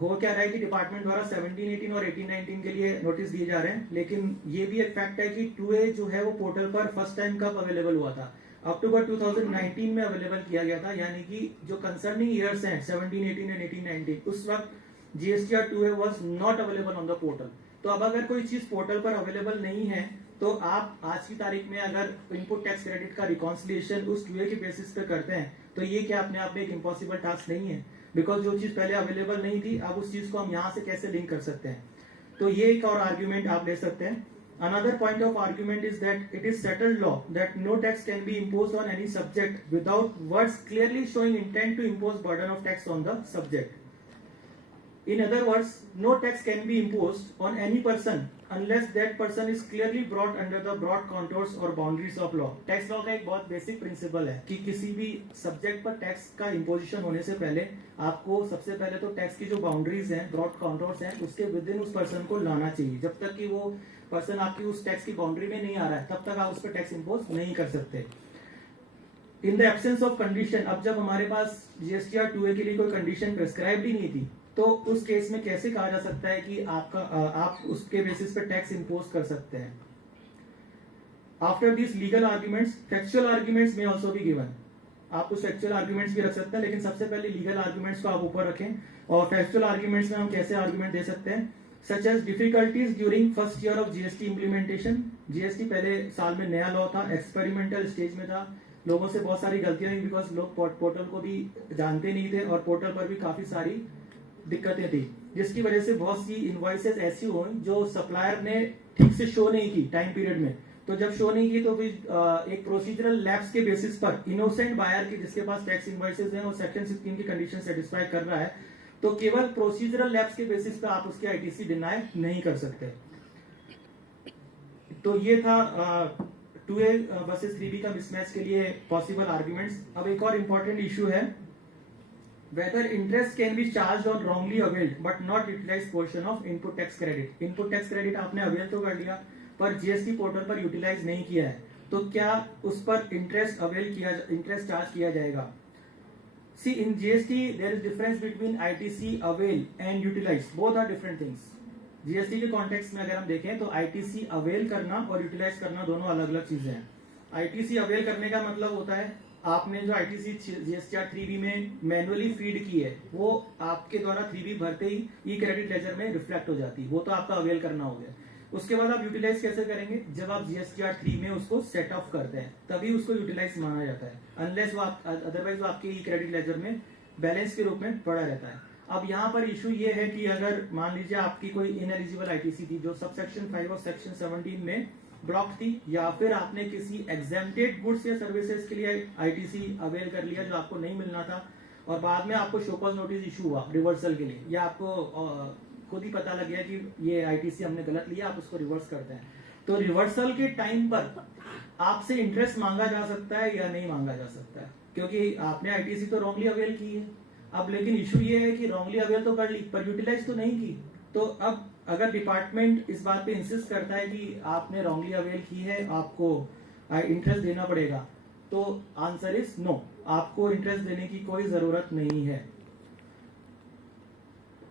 हो क्या रहा है कि डिपार्टमेंट द्वारा 17-18 और 18-19 के लिए नोटिस दिए जा रहे हैं, लेकिन ये भी एक फैक्ट है कि 2A जो है वो पोर्टल पर फर्स्ट टाइम कब अवेलेबल हुआ था, अक्टूबर 2019 में अवेलेबल किया गया था। यानी कि जो कंसर्निंग ईयर्स हैं 17, 18 एंड 18, 19 उस वक्त GSTR 2A was not available on the portal. तो अब अगर कोई चीज पोर्टल पर अवेलेबल नहीं है तो आप आज की तारीख में अगर इनपुट टैक्स क्रेडिट का रिकॉन्सिलिएशन उस 2A के बेसिस पे करते हैं तो ये क्या अपने आप में एक इम्पॉसिबल टास्क नहीं है, बिकॉज जो चीज पहले अवेलेबल नहीं थी अब उस चीज को हम यहाँ से कैसे लिंक कर सकते हैं। तो ये एक और आर्ग्यूमेंट आप ले सकते हैं। Another point of argument is that it is settled law that no tax can be imposed on any subject without words clearly showing intent to impose burden of tax on the subject। In other words, no tax can be imposed on any person unless that person is clearly brought under the broad contours or boundaries of law। Tax law का एक बहुत basic principle है कि किसी भी subject पर tax का imposition होने से पहले आपको सबसे पहले तो टैक्स की जो बाउंड्रीज हैं, ब्रॉड कॉन्टोर्स हैं, उसके विद इन उस पर्सन को लाना चाहिए। जब तक कि वो पर्सन आपकी उस टैक्स की बाउंड्री में नहीं आ रहा है तब तक आप उस पर टैक्स इम्पोज नहीं कर सकते। In the absence of condition, अब जब हमारे पास GSTR 2A के लिए कोई कंडीशन प्रेस्क्राइब ही नहीं थी तो उस केस में कैसे कहा जा सकता है कि आप उसके बेसिस पे टैक्स इम्पोज कर सकते हैं। After this legal arguments factual arguments में आल्सो बी गिवन। आप कुछ फैक्चुअल आर्ग्यूमेंट्स भी रख सकते हैं, लेकिन सबसे पहले लीगल आर्ग्यूमेंट्स को आप ऊपर रखें। और फैक्चुअल आर्ग्यूमेंट्स में हम कैसे आर्ग्यूमेंट दे सकते हैं, such as difficulties during first year of GST implementation. GST पहले साल में नया लॉ था, एक्सपेरिमेंटल स्टेज में था, लोगों से बहुत सारी गलतियां हुई बिकॉज लोग पोर्टल को भी जानते नहीं थे और पोर्टल पर भी काफी सारी दिक्कतें थी, जिसकी वजह से बहुत सी इनवॉइसेस ऐसी हुई जो सप्लायर ने ठीक से शो नहीं की टाइम पीरियड में। तो जब शो नहीं की तो फिर एक प्रोसीजरल लैप्स के बेसिस पर इनोसेंट बायर की जिसके पास टैक्स इनवॉइसेस हैं और सेक्शन 16 की कंडीशन सेटिस्फाई कर रहा है तो केवल प्रोसीजरल लैप्स के बेसिस पर आप उसके ITC डिनाई नहीं कर सकते। तो ये था 2A वर्सेस 3B का मिसमैच के लिए पॉसिबल आर्ग्यूमेंट्स। अब एक और इंपॉर्टेंट इशू है, whether interest can be charged on wrongly availed but not utilized portion of input tax credit। input tax credit आपने अवेल तो कर लिया पर GST पोर्टल पर यूटिलाइज नहीं किया है तो क्या उस पर इंटरेस्ट चार्ज किया जाएगा। See, in GST there is difference between ITC, avail and utilize, both are different things। GST के कॉन्टेक्स्ट में अगर हम देखें तो ITC अवेल करना और यूटिलाइज करना दोनों अलग अलग चीजें हैं। ITC अवेल करने का मतलब होता है आपने जो ITC GSTR 3B में मैनुअली फीड की है वो आपके द्वारा 3B भरते ही ई क्रेडिट लेजर में रिफ्लेक्ट हो जाती है, वो तो आपका अवेल करना हो गया। उसके बाद आप यूटिलाइज कैसे करेंगे, जब आप GSTR 3 में उसको सेट ऑफ करते हैं तभी उसको यूटिलाइज माना जाता है, अनलेस वो अदरवाइज वो आपके ई क्रेडिट लेजर में बैलेंस के रूप में पड़ा रहता है। अब यहाँ पर इशू ये है कि अगर मान लीजिए आपकी कोई इनएलिजिबल ITC थी जो सब सेक्शन 5 और सेक्शन 17 में ब्लॉक थी, या फिर आपने किसी एग्जेम्प्टेड गुड्स या सर्विसेज के लिए ITC अवेल कर लिया जो आपको नहीं मिलना था और बाद में आपको शो कॉज नोटिस इशू हुआ रिवर्सल के लिए, या आपको खुद ही पता लग गया कि ये ITC हमने गलत लिया, आप उसको रिवर्स करते हैं, तो रिवर्सल के टाइम पर आपसे इंटरेस्ट मांगा जा सकता है या नहीं मांगा जा सकता है, क्योंकि आपने ITC तो रॉन्गली अवेल की है। अब लेकिन इशू ये है कि रॉन्गली अवेल तो कर ली पर यूटिलाइज तो नहीं की, तो अब अगर डिपार्टमेंट इस बात पे इंसिस्ट करता है कि आपने रॉन्गली अवेल की है, आपको इंटरेस्ट देना पड़ेगा, तो आंसर इज नो, आपको इंटरेस्ट देने की कोई जरूरत नहीं है।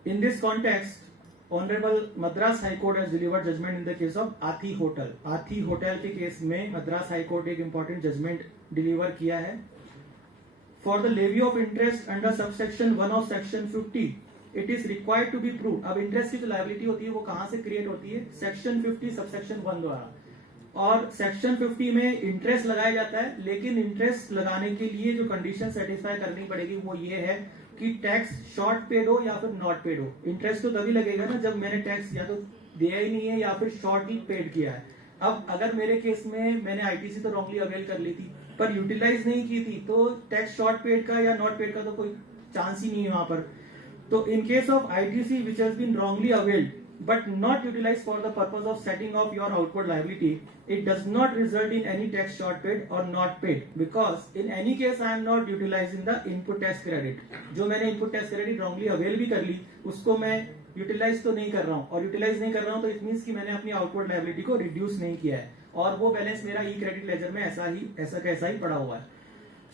In this context honourable Madras high court has delivered judgement in the case of Aathi hotel. Aathi hotel के केस में मद्रास हाई कोर्ट एक इंपॉर्टेंट जजमेंट डिलीवर किया है। For the levy of interest under subsection 1 of section 50 it is required to be prove. अब interest की जो liability होती है वो कहां से क्रिएट होती है, सेक्शन 50 सबसेक्शन 1 द्वारा, और सेक्शन 50 में इंटरेस्ट लगाया जाता है, लेकिन इंटरेस्ट लगाने के लिए जो कंडीशन सेटिस्फाई करनी पड़ेगी वो ये है कि टैक्स शॉर्ट पेड हो या फिर नॉट पेड हो। इंटरेस्ट तो तभी लगेगा ना जब मैंने टैक्स या तो दिया ही नहीं है या फिर शॉर्टली पेड किया है। अब अगर मेरे केस में मैंने आईटीसी तो रॉन्गली अवेल कर ली थी पर यूटिलाइज नहीं की थी, तो टैक्स शॉर्ट पेड का या नॉट पेड का तो कोई चांस ही नहीं है वहां पर। तो in case of ITC which has been wrongly availed but not utilized for the purpose of setting off your outward liability, it does not result in any tax short paid or not paid, because in any case I am not utilizing the input tax credit। जो मैंने input tax credit wrongly avail भी कर ली, उसको मैं utilise तो नहीं कर रहा हूँ, और यूटिलाइज नहीं कर रहा हूँ तो इट मीन्स कि मैंने अपनी आउटवर्ड लायबिलिटी को रिड्यूस नहीं किया है, और वो बैलेंस मेरा ई क्रेडिट लेजर में ऐसा कैसा ही पड़ा हुआ है।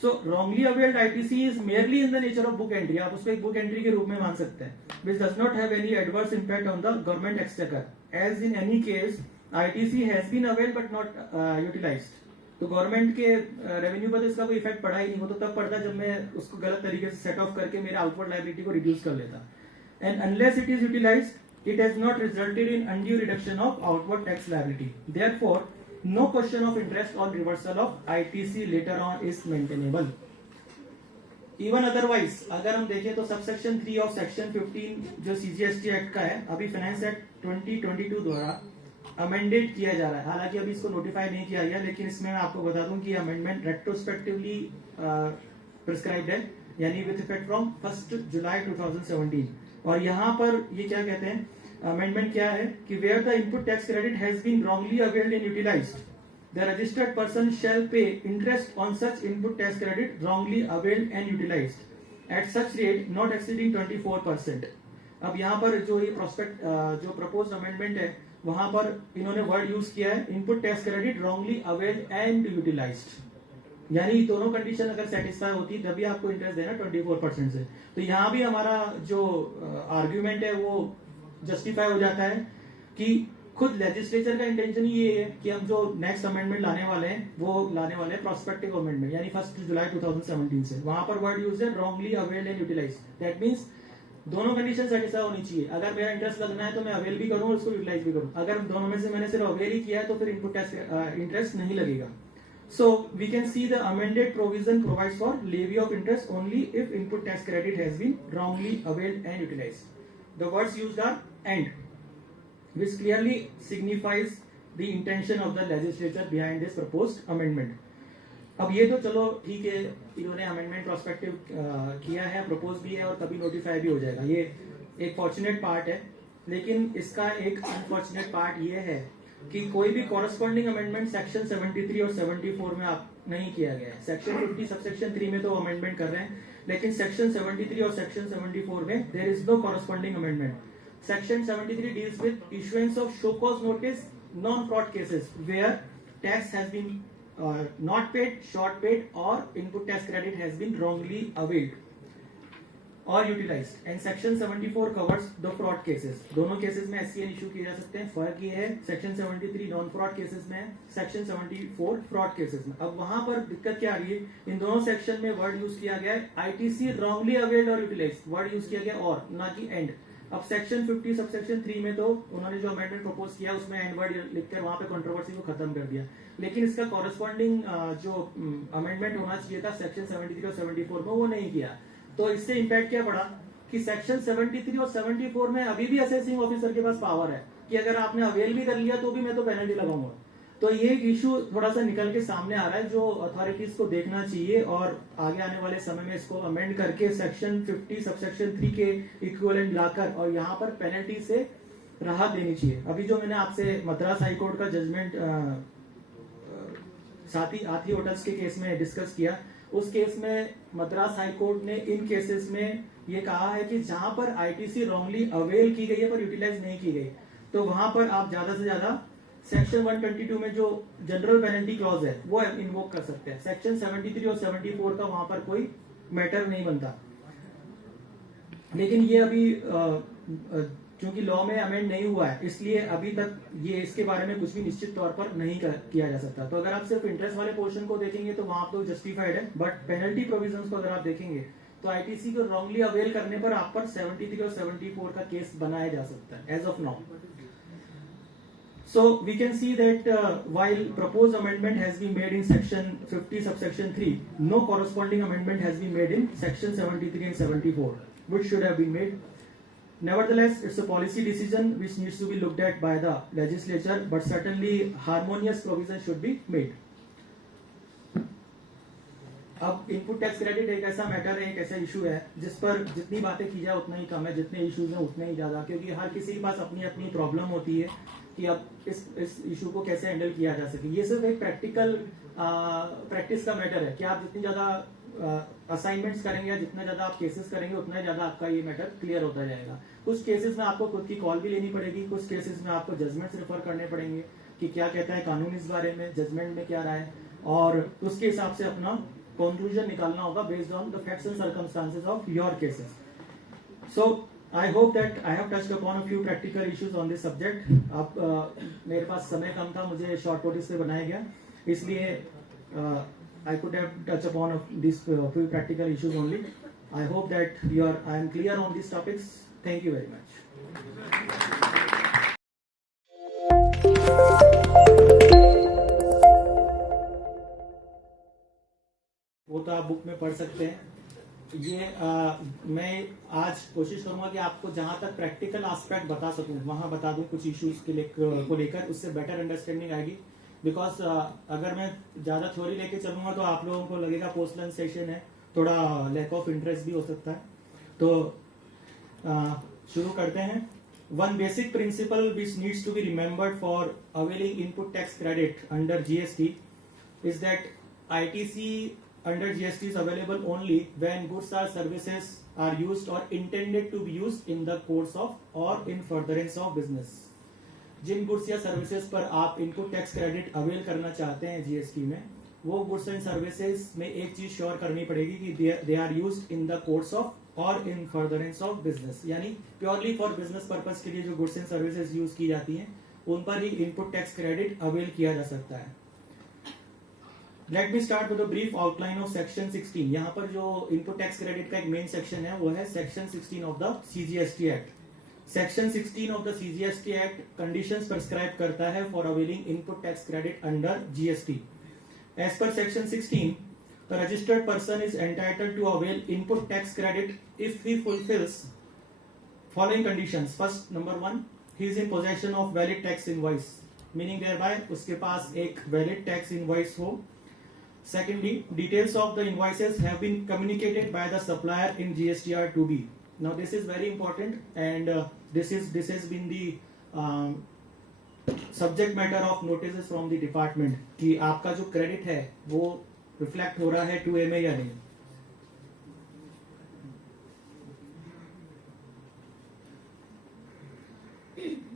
So wrongly availed ITC is merely in the nature of book entry। आप उसको एक book entry के रूप में मान सकते हैं, which does not have any adverse impact on the government exchequer, as in any case ITC has been availed but not utilized। तो गवर्नमेंट के रेवेन्यू पर तो इसका कोई इफेक्ट पड़ा ही नहीं, वो तो तब पड़ता जब मैं उसको गलत तरीके से सेट ऑफ करके मेरे आउटवर्ड लायबिलिटी को रिड्यूस कर लेता। And unless it is utilised it has not resulted in undue reduction of outward tax liability, therefore no question of interest on reversal of ITC later on is maintainable। Even otherwise अगर हम देखें तो subsection 3 of section 15 जो CGST act का है, अभी finance act 2022 द्वारा amended किया जा रहा है। हालांकि अभी इसको नोटिफाई नहीं किया गया, लेकिन इसमें मैं आपको बता दूं कि अमेंडमेंट रेट्रोस्पेक्टिवली प्रिस्क्राइब्ड है, यानी विद इफेक्ट फ्रॉम 1 जुलाई 2017। और यहाँ पर ये क्या कहते हैं, अमेंडमेंट क्या है कि where the input tax credit has been wrongly availed and utilised, the registered person shall pay interest on such input tax credit wrongly availed and utilised at such rate not exceeding 24%। अब यहाँ पर जो ये prospect जो proposed amendment है, वहां पर इन्होंने वर्ड यूज किया है input tax credit wrongly availed and utilised, यानी दोनों कंडीशन अगर सेटिस्फाई होती तभी आपको इंटरेस्ट देना 24% से। तो यहाँ भी हमारा जो आर्ग्यूमेंट है वो जस्टिफाई हो जाता है कि खुद लेजिस्लेचर का इंटेंशन ये है कि हम जो नेक्स्ट अमेंडमेंट लाने वाले हैं वो लाने वाले हैं प्रोस्पेक्टिव अमेंडमेंट, यानी 1 जुलाई 2017 से। वहां पर वर्ड यूज है wrongly availed and utilise, that means दोनों कंडीशन सेटिस्फाई होनी चाहिए। अगर मेरा इंटरेस्ट लगना है तो मैं अवेल भी करूं और उसको यूटिलाइज भी करूं। अगर दोनों में से मैंने सिर्फ अवेल ही किया है तो फिर इनपुट टैक्स इंटरेस्ट नहीं लगेगा। So we can see the amended provision provides for levy of interest only if input tax credit has been wrongly availed and utilized। The words used are and, which clearly signifies the intention of the legislature behind this proposed amendment। अब ये तो चलो ठीक है, इन्होंने amendment prospective किया है, propose भी है और कभी नोटिफाई भी हो जाएगा, ये एक फॉर्चुनेट पार्ट है। लेकिन इसका एक अनफॉर्चुनेट पार्ट ये है कि कोई भी कॉरेस्पॉन्डिंग अमेंडमेंट सेक्शन 73 और 74 में आप नहीं किया गया है। सेक्शन 50 सबसेक्शन 3 में तो अमेंडमेंट कर रहे हैं, लेकिन सेक्शन 73 और सेक्शन 74 में there is no corresponding amendment. Section 73 deals with issuance of show cause notice non fraud cases where tax has been not paid, short paid, or input tax credit has been wrongly availed or utilized, and section 74 covers the fraud cases। दोनों cases में SCN issue किए जा सकते हैं। फर्क ये है section 73 non fraud cases में है, सेक्शन 74 फ्रॉड केसेस में। अब वहां पर दिक्कत क्या आ रही है, इन दोनों सेक्शन में वर्ड यूज किया गया है ITC wrongly availed और utilized, वर्ड यूज किया गया और ना कि एंड। अब सेक्शन 50 सबसेक्शन 3 में तो उन्होंने जो अमेंडमेंट प्रपोज किया उसमें एंड वर्ड लिखकर वहां पे कंट्रोवर्सी को खत्म कर दिया, लेकिन इसका कॉरेस्पॉन्डिंग जो अमेंडमेंट होना चाहिए था सेक्शन 73 और 74 में वो नहीं किया। तो इससे इंपैक्ट क्या पड़ा कि सेक्शन 73 और 74 में अभी भी असेसिंग ऑफिसर के पास पावर है कि अगर आपने अवेल भी कर लिया तो भी मैं तो पेनल्टी लगाऊंगा। तो ये एक इशू थोड़ा सा निकल के सामने आ रहा है जो अथॉरिटीज को देखना चाहिए और आगे आने वाले समय में इसको अमेंड करके सेक्शन 50 सबसेक्शन 3 के इक्विवेलेंट लाकर और यहाँ पर पेनल्टी से राहत देनी चाहिए। अभी जो मैंने आपसे मद्रास हाईकोर्ट का जजमेंट साथी हाथी होटल्स के केस में डिस्कस किया, उस केस में मद्रास हाईकोर्ट ने इन केसेस में ये कहा है कि जहां पर ITC रॉन्गली अवेल की गई है पर यूटिलाइज नहीं की गई, तो वहां पर आप ज्यादा से ज्यादा सेक्शन 122 में जो जनरल पेनल्टी क्लॉज है वो इन्वोक कर सकते हैं। सेक्शन 73 और 74 का वहां पर कोई मैटर नहीं बनता। लेकिन ये अभी क्योंकि लॉ में अमेंड नहीं हुआ है, इसलिए अभी तक ये इसके बारे में कुछ भी निश्चित तौर पर नहीं किया जा सकता। तो अगर आप सिर्फ इंटरेस्ट वाले पोर्शन को देखेंगे तो वहां तो जस्टिफाइड है, बट पेनल्टी प्रोविजंस को अगर आप देखेंगे तो ITC को रॉन्गली अवेल करने पर आप पर 73 और 74 का केस बनाया जा सकता है as of now. So we can see that while proposed amendment has been made in section 50 subsection 3, no corresponding amendment has been made in section 73 and 74, which should have been made. Nevertheless, it's a policy decision which needs to be looked at by the legislature, but certainly harmonious provision should be made. अब input tax credit एक ऐसा matter है, एक ऐसा issue है जिस पर जितनी बातें की जाए उतना ही कम है, जितने इश्यूज हैं उतने ही ज्यादा, क्योंकि हर किसी के पास अपनी अपनी प्रॉब्लम होती है कि अब इस इशू को कैसे हैंडल किया जा सके। ये सिर्फ एक प्रैक्टिस का मैटर है कि आप जितनी ज्यादा असाइनमेंट्स करेंगे या जितना ज्यादा आप केसेस करेंगे उतना ज्यादा आपका ये मैटर क्लियर होता जाएगा। कुछ केसेस में आपको खुद की कॉल भी लेनी पड़ेगी, कुछ केसेस में आपको जजमेंट्स रेफर करने पड़ेंगे कि क्या कहता है कानून इस बारे में, जजमेंट में क्या राय है, और उसके हिसाब से अपना conclusion निकालना होगा based on the facts and circumstances of your cases. So I hope that I have touched upon a few practical issues on this subject. अब मेरे पास समय कम था, मुझे short notice पे बनाया गया, इसलिए I could have touched upon these few practical issues only. I hope that I am clear on these topics. Thank you very much. वो तो आप बुक में पढ़ सकते हैं। ये मैं आज कोशिश करूंगा कि आपको जहां तक प्रैक्टिकल एस्पेक्ट बता सकूं वहां बता दूं, कुछ इश्यूज को लेकर, उससे बेटर अंडरस्टैंडिंग आएगी। बिकॉज अगर मैं ज्यादा थ्योरी लेके चलूंगा तो आप लोगों को लगेगा पोस्ट लंच सेशन है, थोड़ा लैक ऑफ इंटरेस्ट भी हो सकता है। तो शुरू करते हैं। One basic principle which needs to be remembered for availing input tax credit under GST is that ITC under GST is available only when goods or services are used or intended to be used in the course of or in furtherance of business. जिन goods या services पर आप input tax credit avail करना चाहते हैं GST में, वो goods and services में एक चीज श्योर करनी पड़ेगी कि they are used in the course of और इन फर्दरेंस ऑफ बिजनेस, यानी प्योरली फॉर बिजनेस पर्पस के लिए जो गुड्स एंड सर्विसेज यूज की जाती हैं उन पर ही इनपुट टैक्स क्रेडिट अवेल किया जा सकता है। Let me start with a brief outline of section 16. यहाँ पर जो इनपुट टैक्स क्रेडिट का एक मेन सेक्शन है वो है section 16 of the CGST act. Section 16 of the CGST act conditions prescribe करता है for availing input tax credit under GST। As per section 16, the registered person is entitled to avail input tax credit if he fulfills following conditions. First, number 1, he is in possession of valid tax invoice, meaning thereby उसके पास एक valid tax invoice हो। Secondly, details of the invoices have been communicated by the supplier in GSTR 2B. Now this is very important and this has been the subject matter of notices from the department कि आपका जो credit है वो reflect हो रहा है 2A में या नहीं।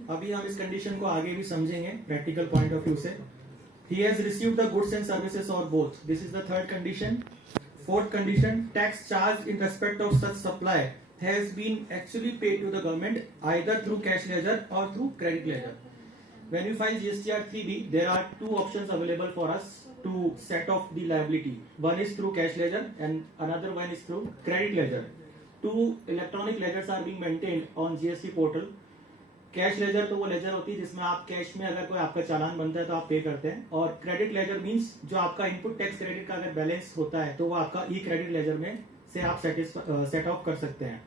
अभी हम इस कंडीशन को आगे भी समझेंगे प्रैक्टिकल पॉइंट ऑफ व्यू से। He has received the goods and services or both. This is the third condition. Fourth condition, tax charged in respect of such supply has been actually paid to the government either through cash ledger or through credit ledger. When we file GSTR 3B, there are two options available for us to set off the liability. One is through cash ledger and another one is through credit ledger. Two electronic ledgers are being maintained on GST portal. Cash ledger तो वो laser होती है जिसमें आप cash में अगर कोई आपका चालान बनता है तो आप पे करते हैं, और क्रेडिट लेजर मींस जो आपका इनपुट टैक्स क्रेडिट का अगर बैलेंस होता है तो वो आपका ई क्रेडिट लेजर में से आप सेट ऑफ कर सकते हैं।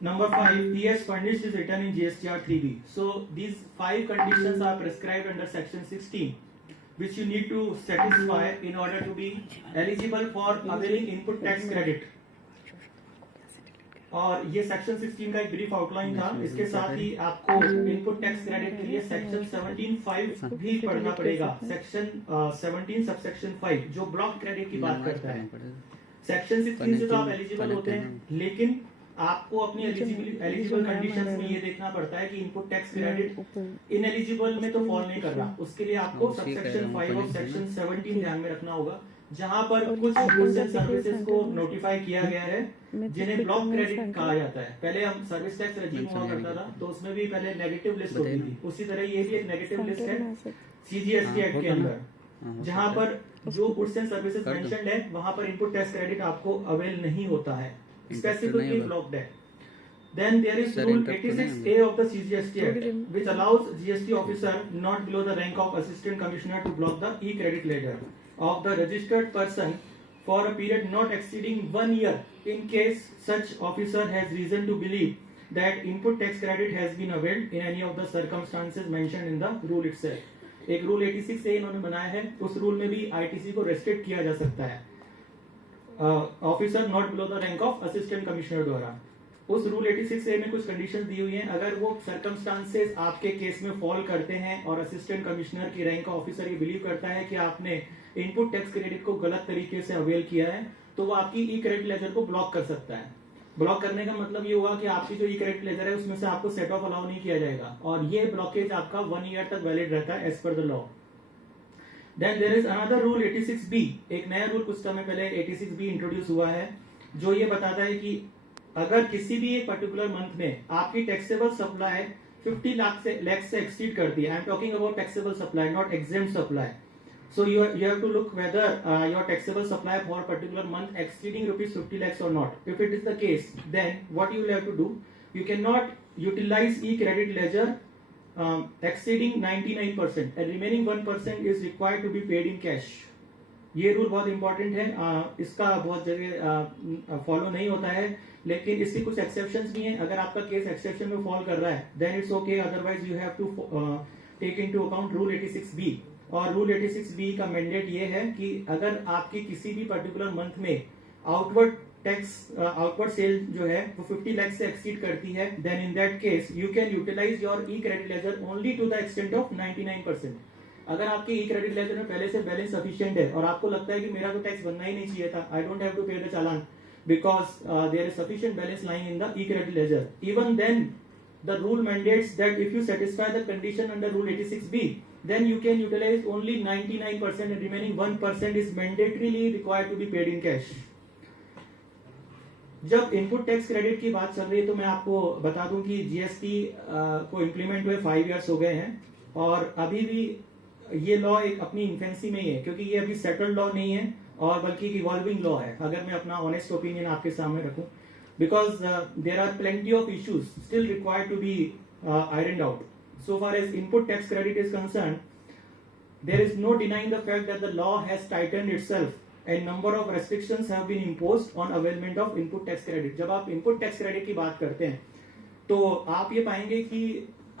Number 5, he has furnished his return in GSTR 3B. So these 5 conditions are prescribed under section 16, which you need to satisfy in order to be eligible for availing input tax credit. और ये section 16 का एक brief outline था। इसके साथ ही आपको input tax credit के लिए सेक्शन 17(5) भी पढ़ना पड़ेगा। सेक्शन 17 सबसेक्शन 5 जो ब्लॉक क्रेडिट की बात करता है। सेक्शन 16 से तो आप एलिजिबल होते हैं, लेकिन आपको अपनी एलिजिबल कंडीशंस में ये देखना पड़ता है कि इनपुट टैक्स क्रेडिट इनएलिजिबल में तो फॉल नहीं कर रहा। उसके लिए आपको सबसेक्शन 5 और सेक्शन 17 ध्यान में रखना होगा, जहां पर कुछ गुड्स एंड सर्विसेज को नोटिफाई किया गया है जिन्हें ब्लॉक क्रेडिट कहा जाता है। पहले हम सर्विस टैक्स रेजिम हुआ करता था तो उसमें भी पहले नेगेटिव लिस्ट होती थी, उसी तरह ये भी एक नेगेटिव लिस्ट है CGST एक्ट के अंदर, जहां पर जो गुड्स एंड सर्विसेज मेंशन्ड है वहां पर इनपुट टैक्स क्रेडिट आपको अवेल नहीं होता है, स्पेसिफिकली ब्लॉक्ड है। Then there is rule 86A of the CGST Act, which allows GST officer not below the rank of assistant commissioner to block the e-credit ledger of the registered person for a period not exceeding 1 year in case such officer has reason to believe that input tax credit has been availed in any of the circumstances mentioned in the rule itself. एक rule 86A इन्होंने बनाया है, उस rule में भी ITC को restrict किया जा सकता है officer not below the rank of assistant commissioner द्वारा। उस रूल 86A में कुछ कंडीशंस दी हुई हैं, अगर वो सर्कमस्टांसेस आपके केस में फॉल करते हैं और असिस्टेंट कमिश्नर की रैंक का ऑफिसर ये बिलीव करता है कि आपने इनपुट टैक्स क्रेडिट को गलत तरीके से अवेल किया है, तो वो आपकी ई क्रेडिट लेजर को ब्लॉक कर सकता है। ब्लॉक करने का मतलब ये हुआ कि आपकी जो ई क्रेडिट लेजर है उसमें से आपको सेट ऑफ अलाउ नहीं किया जाएगा, और ये ब्लॉकेज आपका 1 ईयर तक वैलिड रहता है as per the law. Then there is another rule 86B, एक नया रूल कुछ समय पहले 86B इंट्रोड्यूस हुआ है, जो ये बताता है कि अगर किसी भी एक पर्टिकुलर मंथ में आपकी टैक्सेबल सप्लाई 50 लाख से एक्सीड करती है, I am talking about taxable supply not exempt supply, so you have to look whether your taxable supply for a particular month exceeding rupees 50 lakhs or not. If it is the case, then what you will have to do, you cannot utilize e-credit ledger exceeding 99% and remaining 1% is required to be paid in cash. ये rule बहुत important है, इसका बहुत जगह follow नहीं होता है, लेकिन इसकी कुछ एक्सेप्शंस भी हैं। अगर आपका केस एक्सेप्शन में फॉल कर रहा है then it's okay, otherwise you have to take into account rule 86B। और रूल 86B का मैंडेट ये है कि अगर आपकी किसी भी पर्टिकुलर मंथ में आउटवर्ड सेल जो है वो 50 लाख से एक्सीड करती है, then in that case you can utilise your E credit ledger only to the extent of 99%। अगर आपके ई क्रेडिट लेजर में पहले से बैलेंस सफिशिएंट है और आपको लगता है कि मेरा तो टैक्स बनना ही नहीं चाहिए था, I don't have to pay the challan because there is sufficient balance lying in the E credit ledger, even then the rule mandates that if you satisfy the condition under rule 86B, then you can utilize only 99% and remaining 1% is mandatorily required to be paid in cash. जब input tax credit की बात चल रही है तो मैं आपको बता दूं कि जीएसटी को इम्प्लीमेंट हुए 5 इयर्स हो गए हैं, और अभी भी ये लॉ एक अपनी इन्फेंसी में ही है, क्योंकि ये अभी सेटल्ड लॉ नहीं है और बल्कि इवॉल्विंग लॉ है, अगर मैं अपना ऑनेस्ट ओपिनियन आपके सामने रखूं, because there are plenty of issues still required to be ironed out. So far as input tax credit is concerned, there is no denying the fact that the law has tightened itself and number of restrictions have been imposed on availment of input tax credit. जब आप input tax credit की बात करते हैं तो आप ये पाएंगे कि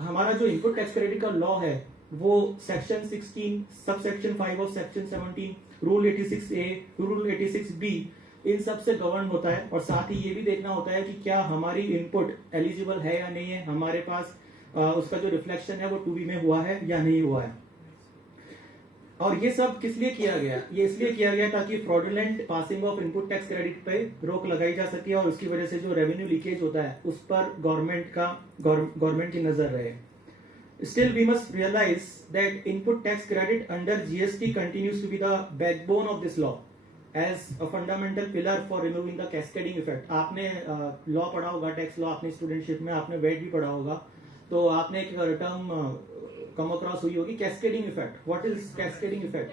हमारा जो input tax credit का लॉ है वो सेक्शन 16 सब सेक्शन 5 और section 17 rule 86A rule 86B इन सब से गवर्न होता है, और साथ ही ये भी देखना होता है कि क्या हमारी इनपुट एलिजिबल है या नहीं है, हमारे पास उसका जो रिफ्लेक्शन है वो 2B में हुआ है या नहीं हुआ है। और ये सब किस लिए किया गया? ये इसलिए किया गया ताकि fraudulent passing of input tax credit पे रोक लगाई जा सके और उसकी वजह से जो रेवेन्यू लीकेज होता है उस पर गवर्नमेंट की नजर रहे। Still, we must realize that input tax credit under GST continues to be the backbone of this law as a fundamental pillar for removing the cascading effect. आपने लॉ पढ़ा होगा, टैक्स लॉ अपनी studentship में, आपने wait भी पढ़ा होगा, तो आपने एक टर्म कम अक्रॉस हुई होगी, cascading effect. What is cascading effect?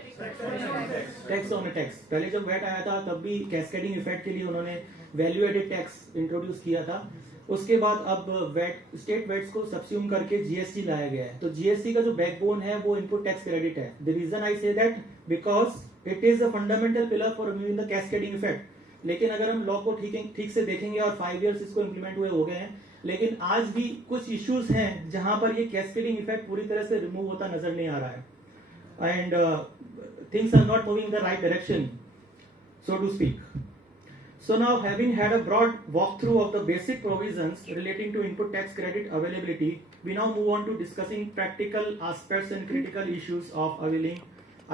Tax on tax. पहले जब वेट आया था तब भी कैस्केडिंग इफेक्ट के लिए उन्होंने वैल्यू एडेड टैक्स इंट्रोड्यूस किया था, उसके बाद अब वेट स्टेट वेट्स को सब्स्यूम करके जीएसटी लाया गया है। तो जीएसटी का जो बैकबोन है वो इनपुट टैक्स क्रेडिट है। The reason I say that because it is a fundamental pillar for removing the cascading effect. लेकिन अगर हम लॉ को ठीक से देखेंगे, और 5 इयर्स इसको इम्प्लीमेंट हुए हो गए हैं, लेकिन आज भी कुछ इश्यूज हैं जहां पर ये कैस्केडिंग इफेक्ट पूरी तरह से रिमूव होता नजर नहीं आ रहा है, and things are not moving the right direction, so to speak. So now, having had a broad walkthrough of the basic provisions relating to input tax credit availability, we now move on to discussing practical aspects and critical issues of availing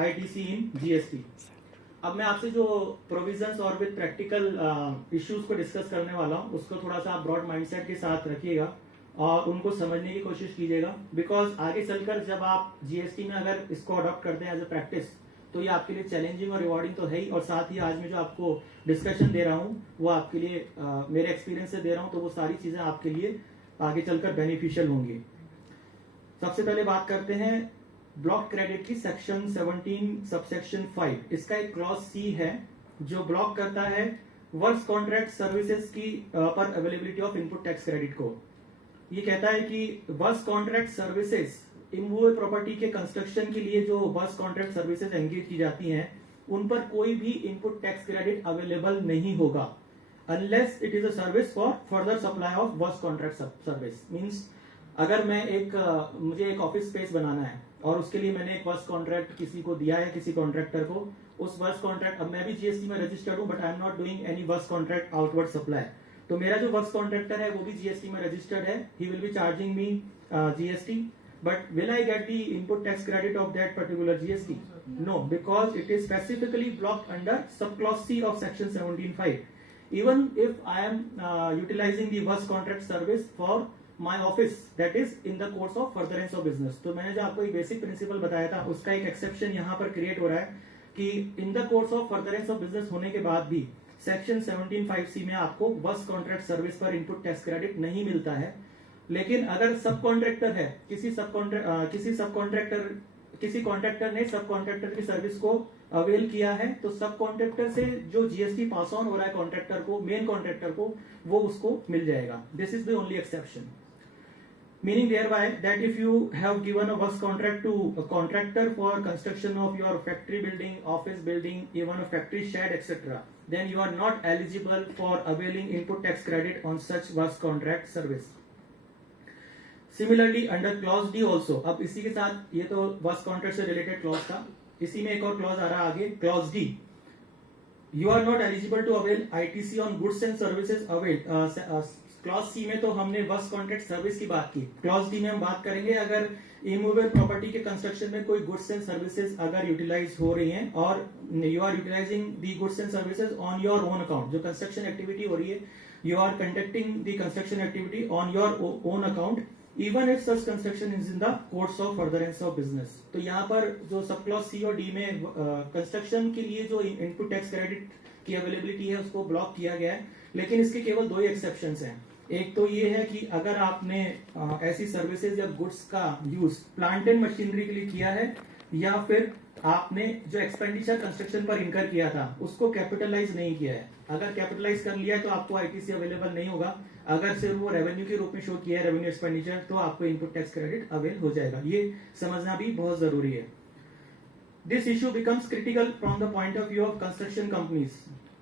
ITC in GST. अब मैं आपसे जो provisions और with practical issues को discuss करने वाला हूँ उसको थोड़ा सा आप ब्रॉड माइंडसेट के साथ रखिएगा और उनको समझने की कोशिश कीजिएगा, बिकॉज आगे चलकर जब आप जीएसटी में अगर इसको अडॉप्ट करते हैं एज अ प्रैक्टिस तो ये आपके लिए चैलेंजिंग और रिवॉर्डिंग तो है ही, और साथ ही आज मैं जो आपको डिस्कशन दे रहा हूँ वो आपके लिए मेरे एक्सपीरियंस से दे रहा हूँ, तो वो सारी चीजें आपके लिए आगे चलकर बेनिफिशियल होंगी। सबसे पहले बात करते हैं ब्लॉक क्रेडिट की सेक्शन 17 सबसेक्शन 5। इसका एक क्लॉज सी है जो ब्लॉक करता है वर्क्स कॉन्ट्रैक्ट सर्विसेज की पर availability of input tax credit को। ये कहता है कि works contract services immovable property के कंस्ट्रक्शन के लिए जो वर्क्स कॉन्ट्रैक्ट सर्विसेज एंगेज की जाती हैं उन पर कोई भी इनपुट टैक्स क्रेडिट अवेलेबल नहीं होगा unless it is a service for further supply of works contract service. Means अगर मैं मुझे एक ऑफिस स्पेस बनाना है और उसके लिए मैंने एक वर्क्स कॉन्ट्रैक्ट किसी को दिया है, किसी कॉन्ट्रैक्टर को, उस वर्क्स कॉन्ट्रैक्ट, अब मैं भी जीएसटी में रजिस्टर्ड हूं but I am not doing any works contract outward supply, तो मेरा जो वर्क्स कॉन्ट्रैक्टर है वो भी जीएसटी में रजिस्टर्ड है, he will be charging me GST, but will I get the input tax credit of that particular GST? No, because it is specifically blocked under sub clause C of section 17(5). Even if I am utilizing the works contract service for my office, that is in the course of furtherance of business, तो मैंने जो आपको एक basic principle बताया था उसका एक exception यहाँ पर क्रिएट हो रहा है कि इन the course of furtherance of business होने के बाद भी सेक्शन 17(5)(c) में आपको वर्क्स कॉन्ट्रैक्ट सर्विस पर इनपुट टैक्स क्रेडिट नहीं मिलता है। लेकिन अगर सब कॉन्ट्रैक्टर है, किसी कॉन्ट्रैक्टर ने सब कॉन्ट्रैक्टर की सर्विस को अवेल किया है तो सब कॉन्ट्रैक्टर से जो जीएसटी पास ऑन हो रहा है कॉन्ट्रैक्टर को, मेन कॉन्ट्रैक्टर को, वो उसको मिल जाएगा। This is the only exception, meaning thereby that if you have given a works contract to a contractor for construction of your factory building, office building, even a factory shed, etc., then you are not eligible for availing input tax credit on such works contract service. Similarly under clause D also, अब इसी के साथ, ये तो works contract से related clause था, इसी में एक और क्लॉज आ रहा है आगे, clause D, you are not eligible to avail ITC on goods and services avail. Clause C में तो हमने वर्क्स कॉन्ट्रैक्ट सर्विस की बात की, क्लॉज डी में हम बात करेंगे अगर इमूवेबल प्रॉपर्टी के कंस्ट्रक्शन में कोई गुड्स एंड सर्विसेज अगर यूटिलाइज हो रही हैं और you are utilising the goods and services on your own account, जो कंस्ट्रक्शन एक्टिविटी हो रही है, you are conducting the construction activity on your own account even if such construction is in the course of furtherance of business. तो यहाँ पर जो सब clause सी और डी में कंस्ट्रक्शन के लिए जो इनपुट टैक्स क्रेडिट की अवेलेबिलिटी है उसको ब्लॉक किया गया है, लेकिन इसके केवल दो ही एक्सेप्शंस हैं। एक तो ये है कि अगर आपने ऐसी सर्विसेज या गुड्स का यूज प्लांट एंड मशीनरी के लिए किया है या फिर आपने जो एक्सपेंडिचर कंस्ट्रक्शन पर इनकर किया था उसको कैपिटलाइज नहीं किया है। अगर कैपिटलाइज कर लिया है तो आपको आईटीसी अवेलेबल नहीं होगा, अगर सिर्फ वो रेवेन्यू के रूप में शो किया है, रेवेन्यू एक्सपेंडिचर, तो आपको इनपुट टैक्स क्रेडिट अवेल हो जाएगा। ये समझना भी बहुत जरूरी है। This issue becomes critical from the point of view of construction companies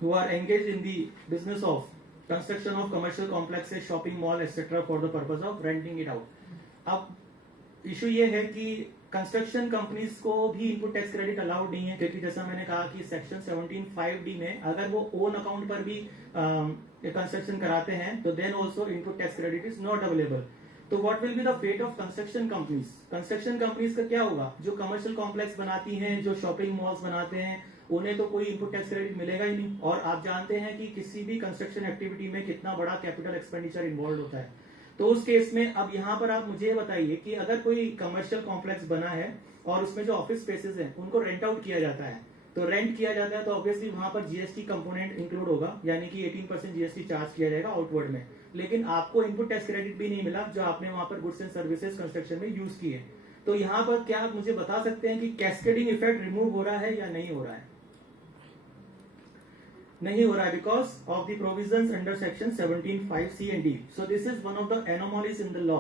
who are engage in the business of construction of commercial complexes, shopping mall etcetera for the purpose of renting it out. अब issue ये है कि construction companies को भी input tax credit allowed नहीं है, क्योंकि जैसा मैंने कहा कि सेक्शन 17(5)(d) में अगर वो ओन अकाउंट पर भी कंस्ट्रक्शन कराते हैं तो then also input tax credit is not available. तो what will be the fate of construction companies? Construction companies का क्या होगा? जो कमर्शियल कॉम्प्लेक्स बनाती हैं, जो शॉपिंग मॉल्स बनाते हैं, उन्हें तो कोई इनपुट टैक्स क्रेडिट मिलेगा ही नहीं। और आप जानते हैं कि किसी भी कंस्ट्रक्शन एक्टिविटी में कितना बड़ा कैपिटल एक्सपेंडिचर इन्वॉल्व होता है। तो उस केस में अब यहाँ पर आप मुझे बताइए कि अगर कोई कमर्शियल कॉम्प्लेक्स बना है और उसमें जो ऑफिस स्पेसेस हैं उनको रेंट आउट किया जाता है, तो रेंट किया जाता है तो ऑब्वियसली वहां पर जीएसटी कंपोनेंट इंक्लूड होगा, यानी कि 18% जीएसटी चार्ज किया जाएगा आउटवर्ड में। लेकिन आपको इनपुट टैक्स क्रेडिट भी नहीं मिला जो आपने वहां पर गुड्स एंड सर्विसेज कंस्ट्रक्शन में यूज किए। तो यहाँ पर क्या आप मुझे बता सकते हैं कि कैस्केडिंग इफेक्ट रिमूव हो रहा है या नहीं हो रहा है? नहीं हो रहा है because of the provisions under section 17(5)(c) and D. So this is one of the anomalies in the law.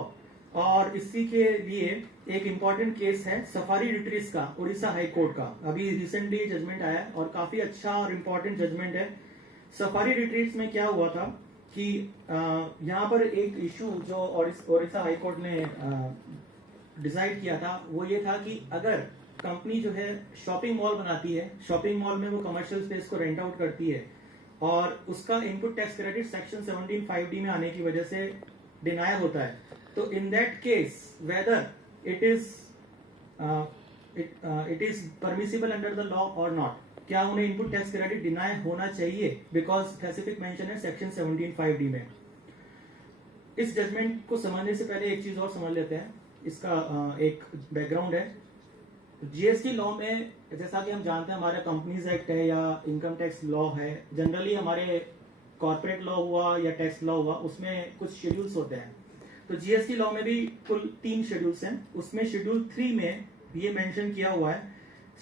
और इसी के लिए एक इंपॉर्टेंट केस है सफारी रिट्रीज का, उड़ीसा हाई कोर्ट का। अभी रिसेंटली जजमेंट आया और काफी अच्छा और इम्पोर्टेंट जजमेंट है। सफारी रिट्रीट्स में क्या हुआ था कि यहाँ पर एक इशू जो उड़ीसा हाई कोर्ट ने डिसाइड किया था वो ये था कि अगर कंपनी जो है शॉपिंग मॉल बनाती है, शॉपिंग मॉल में वो कमर्शियल स्पेस को रेंट आउट करती है और उसका input tax credit section 17(5)(d) में आने की वजह से डिनाई होता है, तो इन that case whether it is permissible under the law और नॉट, क्या उन्हें इनपुट टैक्स क्रेडिट डिनाई होना चाहिए बिकॉज स्पेसिफिक मेंशन है सेक्शन 17(5)(d) में। इस जजमेंट को समझने से पहले एक चीज और समझ लेते हैं, इसका एक बैकग्राउंड है। जीएसटी लॉ में जैसा कि हम जानते हैं हमारा कंपनीज एक्ट है या इनकम टैक्स लॉ है, जनरली हमारे कॉर्पोरेट लॉ हुआ या टैक्स लॉ हुआ उसमें कुछ शेड्यूल्स होते हैं। तो जीएसटी लॉ में भी कुल 3 शेड्यूल्स हैं। उसमें शेड्यूल 3 में ये मेंशन किया हुआ है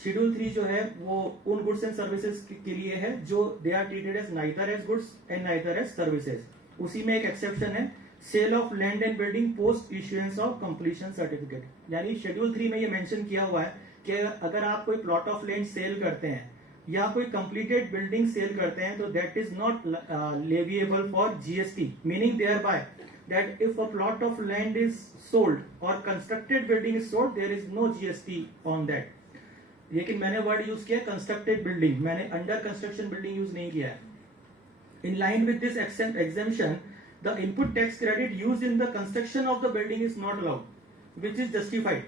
शेड्यूल 3 जो है वो उन गुड्स एंड सर्विसेज के लिए है जो they are treated as neither as goods and neither as services. उसी में एक एक्सेप्शन है, sale of land and building post issuance of completion certificate. यानी शेड्यूल 3 में ये मेंशन किया हुआ है कि अगर आप कोई प्लॉट ऑफ लैंड सेल करते हैं या कोई कंप्लीटेड बिल्डिंग सेल करते हैं तो that is not leviable for GST, meaning there bye that if a plot of land is sold or constructed building is sold, there is no GST on that। लेकिन मैंने word use किया constructed building, मैंने under construction building use नहीं किया है। In line with this exemption, the input tax credit used in the construction of the building is not allowed, which is justified,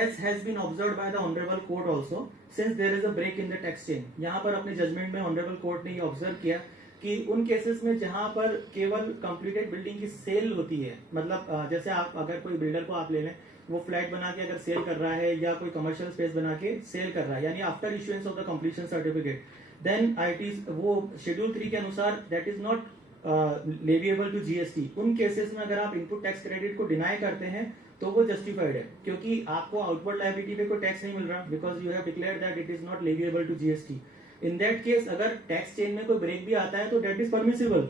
as has been observed by the Honorable Court also, since there is a break in the tax chain। यहाँ पर अपने judgement में Honorable Court ने ये observe किया कि उन cases में जहां पर केवल कंप्लीटेड बिल्डिंग की सेल होती है, मतलब जैसे आप अगर कोई बिल्डर को आप ले लें, वो फ्लैट बना के अगर सेल कर रहा है या कोई कमर्शियल स्पेस बना के सेल कर रहा है, यानी after issuance of the completion certificate, then it वो शेड्यूल 3 के अनुसार that is not leviable to GST. उन केसेस में अगर आप इनपुट टैक्स क्रेडिट को डिनाई करते हैं तो वो जस्टिफाइड है, क्योंकि आपको आउटवर्ड लायबिलिटी पे कोई टैक्स नहीं मिल रहा, because you have declared that it is not leviable to GST. In that case अगर टैक्स चेन में कोई ब्रेक भी आता है तो दैट इज परमिसिबल।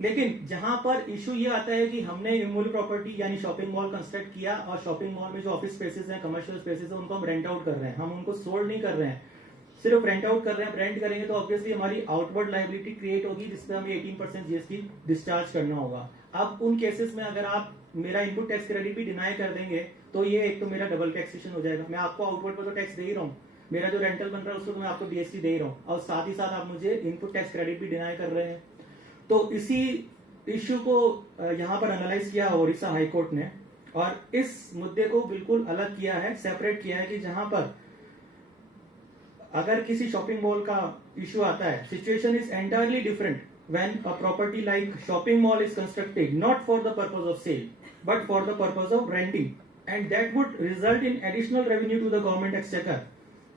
लेकिन जहां पर इशू ये आता है कि हमने इमूवेबल प्रॉपर्टी यानी शॉपिंग मॉल कंस्ट्रक्ट किया और शॉपिंग मॉल में जो ऑफिस स्पेसेस हैं, कमर्शियल स्पेसेस हैं, उनको हम रेंट आउट कर रहे हैं, हम उनको सोल्ड नहीं कर रहे हैं, सिर्फ रेंट आउट कर रहे हैं। रेंट करेंगे तो ऑब्वियसली हमारी आउटवर्ड लायबिलिटी क्रिएट होगी जिसपे हमें 18% जीएसटी डिस्चार्ज करना होगा। अब उन केसेस में अगर आप मेरा इनपुट टैक्स क्रेडिट भी डिनाई कर देंगे तो ये एक तो मेरा डबल टैक्सेशन हो जाएगा। मैं आपको आउटवर्ड पर तो टैक्स दे ही रहा हूँ, मेरा जो रेंटल बन रहा है उसको तो मैं आपको जीएसटी दे ही रहा हूँ, और साथ ही साथ आप मुझे इनपुट टैक्स क्रेडिट भी डिनाई कर रहे हैं। तो इसी इश्यू को यहाँ पर एनालाइज किया ओडिशा हाई कोर्ट ने, और इस मुद्दे को बिल्कुल अलग किया है, सेपरेट किया है कि जहां पर अगर किसी शॉपिंग मॉल का इश्यू आता है, situation is entirely different when a property like shopping mall is constructed not for the purpose of sale but for the purpose of renting, and that would result in additional revenue to the government exchequer.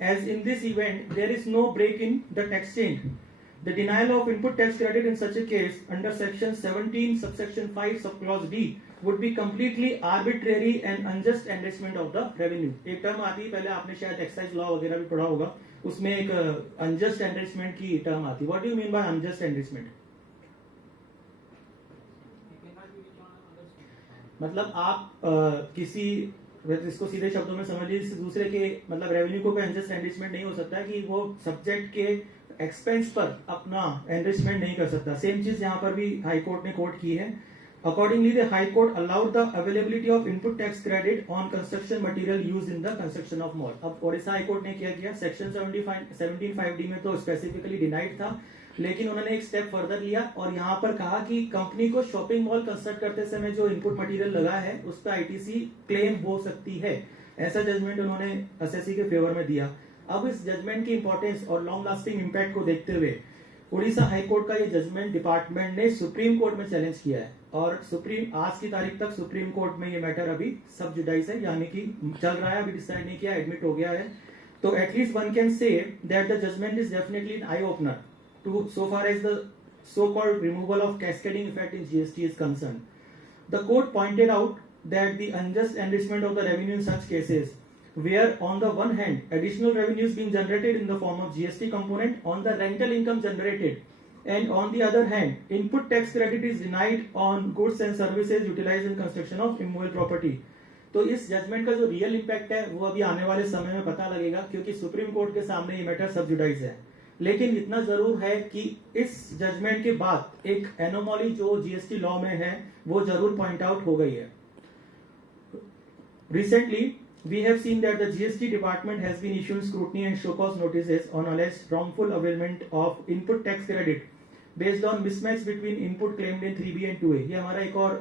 As in this event, there is no break in the tax chain. The denial of input tax credit in such a case under section 17 subsection 5 subclause D would be completely arbitrary and unjust enrichment of the revenue। एक term आती है, पहले आपने शायद excise law वगैरह भी पढ़ा होगा, उसमें एक अनजस्ट एनरिचमेंट की टर्म आती है। What do you mean by unjust enrichment? मतलब आप किसी, इसको सीधे शब्दों में समझ लीजिए, दूसरे के मतलब रेवेन्यू को कोई अनजस्ट एनरिचमेंट नहीं हो सकता कि वो सब्जेक्ट के एक्सपेंस पर अपना एनरिचमेंट नहीं कर सकता। सेम चीज यहाँ पर भी हाई कोर्ट ने कोट की है। Accordingly the high court allowed the availability of input tax credit on construction material use in the construction of mall. अब ओडिशा हाई कोर्ट ने क्या किया, सेक्शन 17(5)D में तो स्पेसिफिकली डिनाइड था, लेकिन उन्होंने एक स्टेप फर्दर लिया और यहाँ पर कहा कि कंपनी को शॉपिंग मॉल कंस्ट्रक्ट करते समय जो इनपुट मटेरियल लगा है उस पर आईटीसी क्लेम हो सकती है। ऐसा जजमेंट उन्होंने एसएससी के फेवर में दिया। अब इस जजमेंट की इंपॉर्टेंस और लॉन्ग लास्टिंग इंपैक्ट को देखते हुए उड़ीसा हाईकोर्ट का ये जजमेंट डिपार्टमेंट ने सुप्रीम कोर्ट में चैलेंज किया है, और सुप्रीम आज की तारीख तक सुप्रीम कोर्ट में ये मैटर अभी सब जुडाइस है, यानी कि चल रहा है, अभी डिसाइड नहीं किया, एडमिट हो गया है। तो at least one can say that the judgement is definitely an eye opener to so far as the so-called removal of cascading effect in GST is concerned. The court pointed out that the unjust enrichment of the revenue in such cases, where on the one hand additional revenue is being generated in the form of GST component on the rental income generated, and on the other hand input tax credit is denied on goods and services utilized in construction of immovable property. तो इस judgement का जो real impact है वो अभी आने वाले समय में पता लगेगा, क्योंकि सुप्रीम कोर्ट के सामने ये मैटर सब जुडाइज है। लेकिन इतना जरूर है कि इस जजमेंट के बाद एक एनोमॉली जो जीएसटी लॉ में है वो जरूर पॉइंट आउट हो गई है। Recently we have seen that the GST department has been issuing scrutiny and show cause notices on alleged wrongful availment of input tax credit based on mismatch between input claimed in 3B and 2A। ये हमारा एक और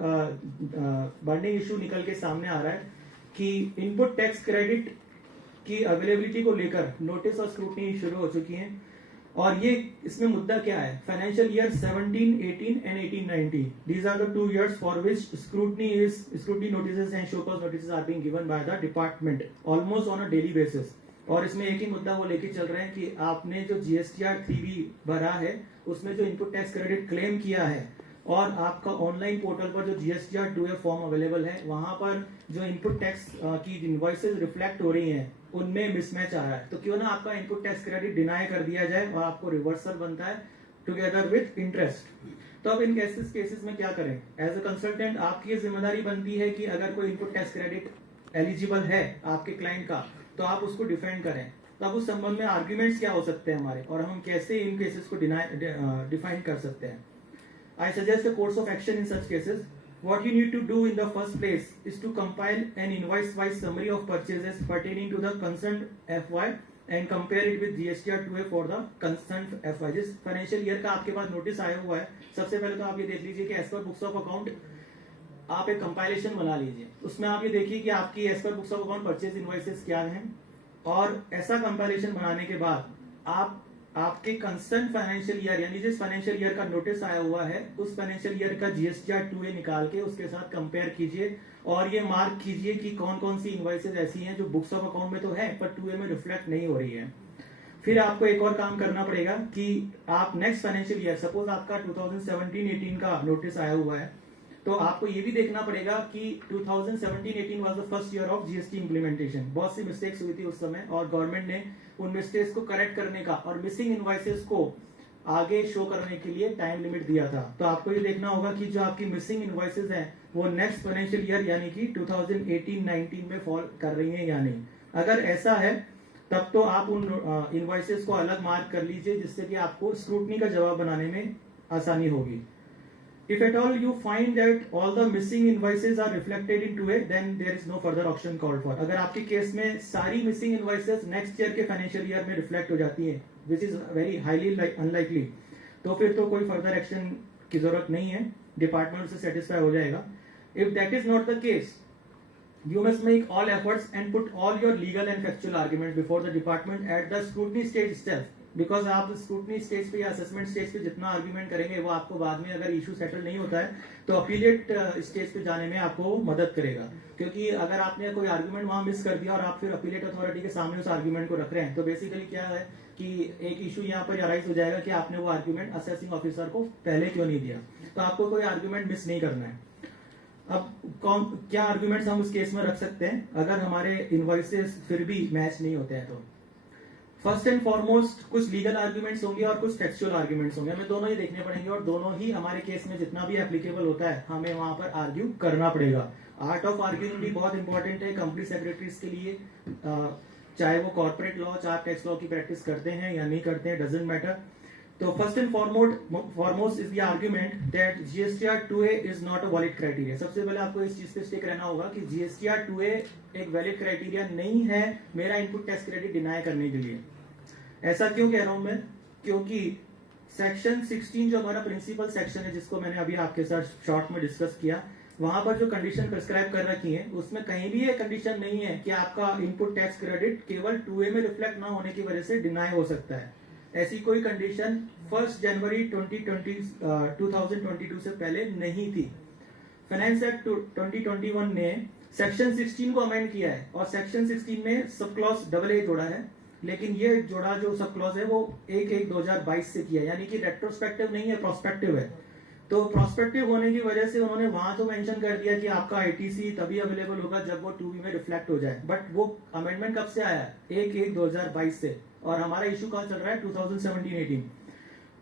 burning issue निकल के सामने आ रहा है कि इनपुट टैक्स क्रेडिट की अवेलेबिलिटी को लेकर नोटिस और स्क्रूटनी शुरू हो चुकी है। और ये इसमें मुद्दा क्या है, financial year 17-18 and 18-19, these are the 2 years for which scrutiny notices and show cause notices are being given by the department almost on a daily basis। और इसमें एक ही मुद्दा वो लेके चल रहे हैं कि आपने जो GSTR 3B भरा है उसमें जो इनपुट टैक्स क्रेडिट क्लेम किया है, और आपका ऑनलाइन पोर्टल पर जो GSTR 2A फॉर्म अवेलेबल है वहां पर जो इनपुट टैक्स की इनवॉइसेस रिफ्लेक्ट हो रही हैं उनमें मिसमैच आ रहा है, तो क्यों ना आपका इनपुट टैक्स क्रेडिट डिनाई कर दिया जाए और आपको रिवर्सल बनता है टुगेदर विथ इंटरेस्ट। तो अब इन केसेस में क्या करें? एज अ कंसल्टेंट आपकी जिम्मेदारी बनती है कि अगर कोई इनपुट टैक्स क्रेडिट एलिजिबल है आपके क्लाइंट का, तो आप उसको डिफाइन करें। तो अब उस संबंध में आर्ग्यूमेंट्स क्या हो सकते हैं हमारे, और हम कैसे इन केसेस को डिफाइन कर सकते हैं। I suggest a course of action in such cases. What you need to do in the first place is to compile an invoice-wise summary of purchases pertaining to the concerned FY and compare it with GSTR 2A for the concerned FY. जिस financial year का आपके पास notice आया हुआ है, सबसे पहले तो आप ये देख लीजिए कि as per books of account आप एक कंपाइलेशन बना लीजिए। उसमें आप ये देखिए कि आपकी as per books of account purchase invoices क्या हैं, और ऐसा कंपाइलेशन बनाने के बाद आप आपके कंसर्न फाइनेंशियल ईयर यानी जिस फाइनेंशियल ईयर का नोटिस आया हुआ है उस फाइनेंशियल ईयर का GSTR 2A निकाल के उसके साथ कंपेयर कीजिए और ये मार्क कीजिए कि कौन कौन सी इनवॉइसेस ऐसी हैं जो बुक्स ऑफ अकाउंट में तो है पर 2A में रिफ्लेक्ट नहीं हो रही है। फिर आपको एक और काम करना पड़ेगा कि आप नेक्स्ट फाइनेंशियल ईयर, सपोज आपका 2017-18 का नोटिस आया हुआ है, तो आपको ये भी देखना पड़ेगा कि 2017-18 was the first year of GST implementation. बहुत सी मिस्टेक्स हुई थी उस समय और गवर्नमेंट ने उन मिस्टेक्स को करेक्ट करने का और मिसिंग इनवॉइसेस को आगे शो करने के लिए टाइम लिमिट दिया था। तो आपको ये देखना होगा कि जो आपकी मिसिंग इनवॉइसेस हैं वो नेक्स्ट फाइनेंशियल ईयर यानी कि 2018-19 में फॉल कर रही हैं या नहीं। अगर ऐसा है तब तो आप उन इनवॉइसेस को अलग मार्क कर लीजिए जिससे कि आपको स्क्रूटनी का जवाब बनाने में आसानी होगी। If at all you find that all the missing invoices are reflected in 2A, then there is no further option called for. अगर आपके केस में सारी missing invoices next year के financial year में reflect हो जाती हैं, which is very highly unlikely, तो फिर तो कोई further action की जरूरत नहीं है, डिपार्टमेंट से satisfy हो जाएगा। If that is not the case, you must make all efforts and put all your legal and factual arguments before the department at the scrutiny stage itself. Because आप scrutiny stage पे या assessment stage पे जितना argument करेंगे वो आपको बाद में अगर इशू सेटल नहीं होता है तो अपीलेट स्टेज पे जाने में आपको मदद करेगा। क्योंकि अगर आपने कोई आर्ग्यूमेंट वहां मिस कर दिया और आप फिर अपीलेट अथॉरिटी के सामने उस आर्ग्यूमेंट को रख रहे हैं, तो बेसिकली क्या है कि एक इशू यहाँ पर अराइज हो जाएगा कि आपने वो आर्ग्यूमेंट असेसिंग ऑफिसर को पहले क्यों नहीं दिया। तो आपको कोई आर्ग्यूमेंट मिस नहीं करना है। अब क्या आर्ग्यूमेंट्स हम उस केस में रख सकते हैं अगर हमारे इनवॉइसेस फिर भी मैच नहीं होते हैं? तो फर्स्ट एंड फॉरमोस्ट कुछ लीगल आर्ग्यूमेंट्स होंगे और कुछ टेक्सचुअल आर्ग्यूमेंट्स होंगे, हमें दोनों ही देखने पड़ेंगे और दोनों ही हमारे केस में जितना भी एप्लीकेबल होता है हमें वहां पर आर्ग्यू करना पड़ेगा। आर्ट ऑफ आर्ग्यूइंग भी बहुत इंपॉर्टेंट है कंपनी सेक्रेटरीज के लिए, चाहे वो कॉर्पोरेट लॉ चाहे टैक्स लॉ की प्रैक्टिस करते हैं या नहीं करते हैं, डजंट मैटर। तो first and foremost is the argument that GSTR 2A is not a valid criteria. सबसे पहले आपको इस चीज पे स्टिक रहना होगा कि GSTR 2A एक वैलिड क्राइटेरिया नहीं है मेरा इनपुट टैक्स क्रेडिट डिनाई करने के लिए। ऐसा क्यों कह रहा हूं मैं? क्योंकि सेक्शन 16 जो हमारा प्रिंसिपल सेक्शन है जिसको मैंने अभी आपके साथ शॉर्ट में डिस्कस किया, वहां पर जो कंडीशन प्रिस्क्राइब कर रखी है उसमें कहीं भी ये कंडीशन नहीं है कि आपका इनपुट टैक्स क्रेडिट केवल 2A में रिफ्लेक्ट ना होने की वजह से डिनाई हो सकता है। ऐसी कोई कंडीशन 1 जनवरी 2022 से पहले नहीं थी। फाइनेंस एक्ट 2021 ने सेक्शन 16 को अमेंड किया है और सेक्शन 16 में सब क्लॉज AA जोड़ा है, लेकिन ये जोड़ा जो सब क्लॉज है वो 1/1/2022 से किया है, यानी कि रेट्रोस्पेक्टिव नहीं है, प्रोस्पेक्टिव है। तो प्रोस्पेक्टिव होने की वजह से उन्होंने वहां तो मेंशन कर दिया कि आपका ITC तभी अवेलेबल होगा जब वो 2B में रिफ्लेक्ट हो जाए, बट वो अमेंडमेंट कब से आया है? 1/1/2022 से, और हमारा इशू कहाँ चल रहा है? 2017-18।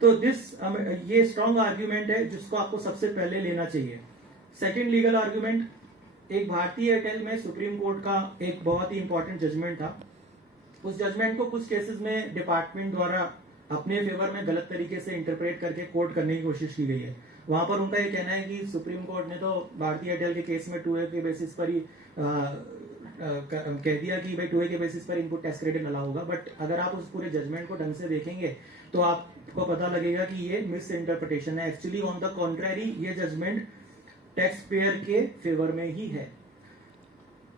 तो ये स्ट्रॉन्ग आर्ग्यूमेंट है जिसको आपको सबसे पहले लेना चाहिए। सेकेंड लीगल आर्ग्यूमेंट, एक भारतीय एयरटेल में सुप्रीम कोर्ट का एक बहुत ही इंपॉर्टेंट जजमेंट था। उस जजमेंट को कुछ केसेस में डिपार्टमेंट द्वारा अपने फेवर में गलत तरीके से इंटरप्रेट करके कोर्ट करने की कोशिश की गई है। वहां पर उनका ये कहना है कि सुप्रीम कोर्ट ने तो भारतीय एयरटेल के केस में 2A के बेसिस पर ही कह दिया कि भाई 2A के बेसिस पर इनपुट टैक्स क्रेडिट अलाउ होगा, बट अगर आप उस पूरे जजमेंट को ढंग से देखेंगे तो आपको पता लगेगा कि ये मिस इंटरप्रिटेशन है। एक्चुअली ऑन द कॉन्ट्ररी ये जजमेंट टैक्स पेयर के फेवर में ही है।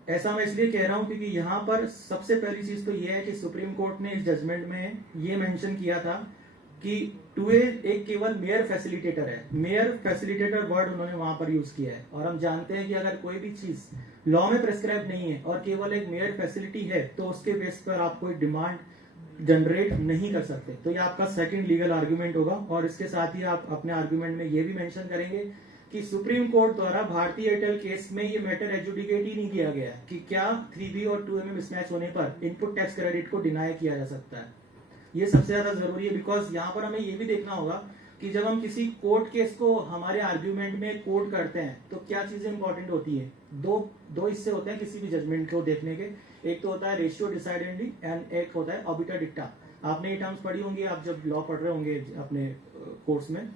ऐसा मैं इसलिए कह रहा हूं क्योंकि यहाँ पर सबसे पहली चीज तो ये है कि सुप्रीम कोर्ट ने इस जजमेंट में ये मेंशन किया था कि 2A एक केवल मेयर फैसिलिटेटर है। मेयर फैसिलिटेटर वर्ड उन्होंने वहां पर यूज किया है, और हम जानते हैं कि अगर कोई भी चीज लॉ में प्रेस्क्राइब नहीं है और केवल एक मेयर फैसिलिटी है तो उसके बेस पर आप कोई डिमांड जनरेट नहीं कर सकते। तो ये आपका सेकंड लीगल आर्ग्यूमेंट होगा, और इसके साथ ही आप अपने आर्ग्यूमेंट में ये भी मेंशन करेंगे कि सुप्रीम कोर्ट द्वारा भारतीय एयरटेल केस में ये मैटर एजुडिकेट ही नहीं किया गया कि क्या 3B और 2A में मिसमैच होने पर इनपुट टैक्स क्रेडिट को डिनाई किया जा सकता है। ये सबसे ज्यादा जरूरी है, बिकॉज यहाँ पर हमें ये भी देखना होगा कि जब हम किसी कोर्ट केस को हमारे आर्ग्यूमेंट में कोर्ट करते हैं तो क्या चीजें इंपॉर्टेंट होती है। दो हिस्से होते हैं किसी भी जजमेंट को देखने के, एक तो होता है रेशियो डिसाइडेंडी एंड एक होता है ऑबिटर डिक्टा। आपने ये टर्म्स पढ़ी होंगी आप जब लॉ पढ़ रहे होंगे अपने कोर्स में,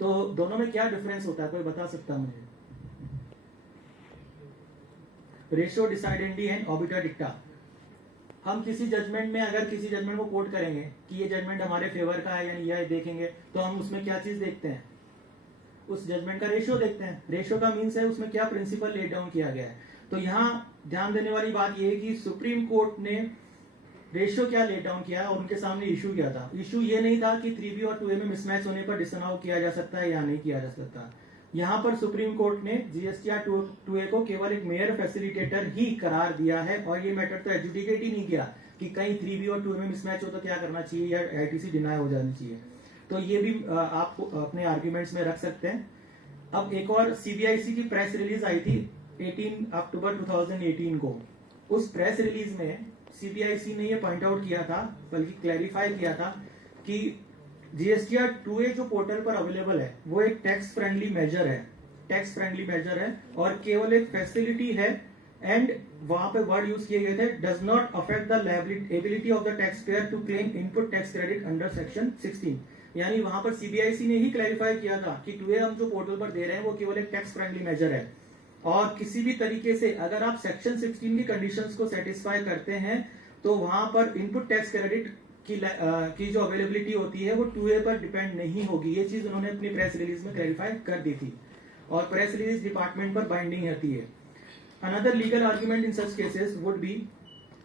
तो दोनों में क्या डिफरेंस होता है, कोई बता सकता है मुझे? Ratio decidendi and obiter dicta. हम किसी जजमेंट में अगर किसी जजमेंट को कोट करेंगे कि ये जजमेंट हमारे फेवर का है या ये देखेंगे, तो हम उसमें क्या चीज देखते हैं, उस जजमेंट का रेशियो देखते हैं। रेशियो का मीन्स है उसमें क्या प्रिंसिपल लेट डाउन किया गया है। तो यहाँ ध्यान देने वाली बात यह है कि सुप्रीम कोर्ट ने रेशियो क्या लेट डाउन किया और उनके सामने इशू क्या था। इशू ये नहीं था कि 3B और 2A में मिसमैच होने पर डिसअलाउ किया जा सकता है या नहीं किया जा सकता। यहाँ पर सुप्रीम कोर्ट ने GSTR 2A को केवल एक मेयर फैसिलिटेटर ही करार दिया है और ये मैटर तो एजुडिकेट ही नहीं किया कि कहीं 3B और 2A में मिसमैच हो तो क्या करना चाहिए या ITC डिनाई हो जानी चाहिए। तो ये भी आप अपने आर्ग्यूमेंट्स में रख सकते हैं। अब एक और CBIC की प्रेस रिलीज आई थी 18 अक्टूबर 2018 को। उस प्रेस रिलीज में CBIC ने ये पॉइंट आउट किया था, बल्कि क्लैरिफाई किया था कि GSTR 2A जो पोर्टल पर अवेलेबल है वो एक टैक्स फ्रेंडली मेजर है और केवल एक फैसिलिटी है। एंड वहां पे वर्ड यूज किए गए थे does not affect the ability of the tax payer to claim input tax credit under section 16। यानी वहां पर CBIC ने ही क्लैरिफाई किया था कि 2A हम जो पोर्टल पर दे रहे हैं वो केवल एक टैक्स फ्रेंडली मेजर है और किसी भी तरीके से अगर आप सेक्शन 16 की कंडीशंस को सेटिस्फाई करते हैं तो वहां पर इनपुट टैक्स क्रेडिट की जो अवेलेबिलिटी होती है वो 2A पर डिपेंड नहीं होगी। ये चीज उन्होंने अपनी प्रेस रिलीज में क्लैरिफाई कर दी थी और प्रेस रिलीज डिपार्टमेंट पर बाइंडिंग होती है। Another legal argument in such cases would be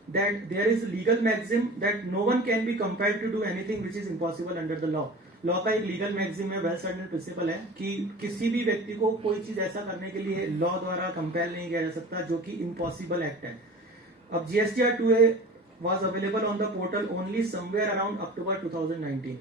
that there is a legal maxim that no one can be compelled to do anything which is impossible under the law। Law का एक legal maxim है, well settled principal है कि किसी भी व्यक्ति को कोई चीज ऐसा करने के लिए लॉ द्वारा कंपेल नहीं किया जा सकता जो कि इम्पॉसिबल एक्ट है। अब GSTR 2A was available on the portal only somewhere around October 2019।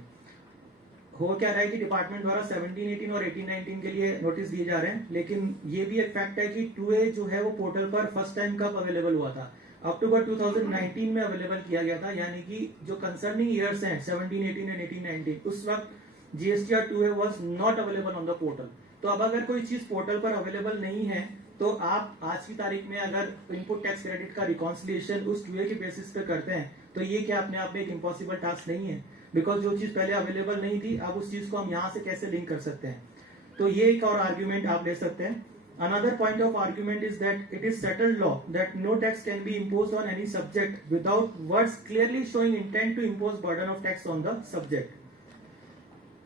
हो क्या रहा है कि डिपार्टमेंट द्वारा 17-18 और 18-19 के लिए नोटिस दिए जा रहे हैं, लेकिन ये भी एक फैक्ट है कि 2A जो है वो पोर्टल पर फर्स्ट टाइम कब अवेलेबल हुआ था, अक्टूबर 2019 में अवेलेबल किया गया था। यानी कि जो कंसर्निंग ईयर्स हैं 17, 18 एंड 18, 19 उस वक्त GSTR 2A was not available on the portal. तो अब अगर कोई चीज पोर्टल पर अवेलेबल नहीं है तो आप आज की तारीख में अगर इनपुट टैक्स क्रेडिट का रिकॉन्सिलिएशन उस 2A के बेसिस पे करते हैं तो ये क्या अपने आप में एक इम्पॉसिबल टास्क नहीं है, बिकॉज जो चीज पहले अवेलेबल नहीं थी अब उस चीज को हम यहाँ से कैसे लिंक कर सकते हैं। तो ये एक और आर्ग्यूमेंट आप ले सकते हैं। Another point of argument is that it is settled law that no tax can be imposed on any subject without words clearly showing intent to impose burden of tax on the subject।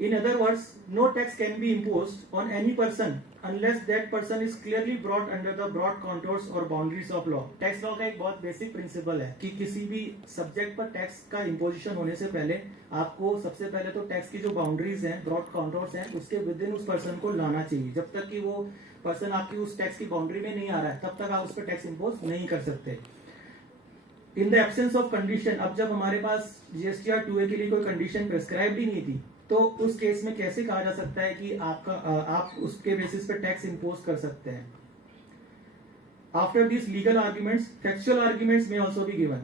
In other words, no tax can be imposed on any person unless that person is clearly brought under the broad contours or boundaries of law। Tax law का एक बहुत basic principle है कि किसी भी subject पर tax का imposition होने से पहले आपको सबसे पहले तो टैक्स की जो बाउंड्रीज हैं, ब्रॉड कॉन्टोर्स हैं, उसके विद इन उस पर्सन को लाना चाहिए। जब तक कि वो पर्सन आपकी उस टैक्स की बाउंड्री में नहीं आ रहा है तब तक आप उस पर टैक्स इम्पोज नहीं कर सकते। In the absence of condition, अब जब हमारे पास GSTR 2A के लिए कोई कंडीशन प्रेस्क्राइब ही नहीं थी तो उस केस में कैसे कहा जा सकता है कि आप उसके बेसिस पे टैक्स इम्पोज कर सकते हैं। After this legal arguments factual arguments में आल्सो बी गिवन।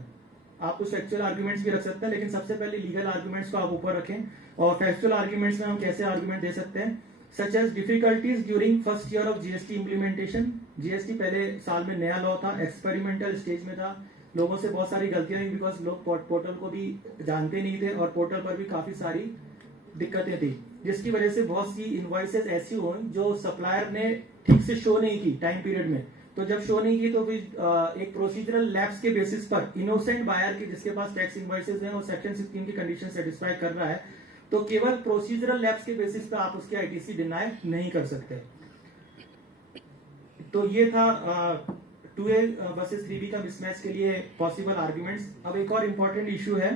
आप कुछ फैक्चुअल आर्ग्यूमेंट्स भी रख सकते हैं, लेकिन सबसे पहले लीगल आर्ग्यूमेंट्स को आप ऊपर रखें। और फैक्चुअल आर्ग्यूमेंट्स में हम कैसे आर्ग्यूमेंट दे सकते हैं, such as difficulties during first year of GST implementation. GST पहले साल में नया लॉ था, एक्सपेरिमेंटल स्टेज में था, लोगों से बहुत सारी गलतियां हुई बिकॉज लोग पोर्टल को भी जानते नहीं थे और पोर्टल पर भी काफी सारी दिक्कतें थी, जिसकी वजह से बहुत सी इनवॉइसेस ऐसी हुई जो सप्लायर ने ठीक से शो नहीं की टाइम पीरियड में। तो जब शो नहीं की तो फिर एक प्रोसीजरल लैप्स के बेसिस पर इनोसेंट बायर की जिसके पास टैक्स इनवॉइसेस हैं और सेक्शन 16 की कंडीशन सेटिस्फाई कर रहा है तो केवल प्रोसीजरल लैप्स के बेसिस पर आप उसकी ITC डिनाई नहीं कर सकते। तो ये था 2A वर्सेस 3B का मिसमैच के लिए पॉसिबल आर्ग्यूमेंट्स। अब एक और इंपॉर्टेंट इशू है,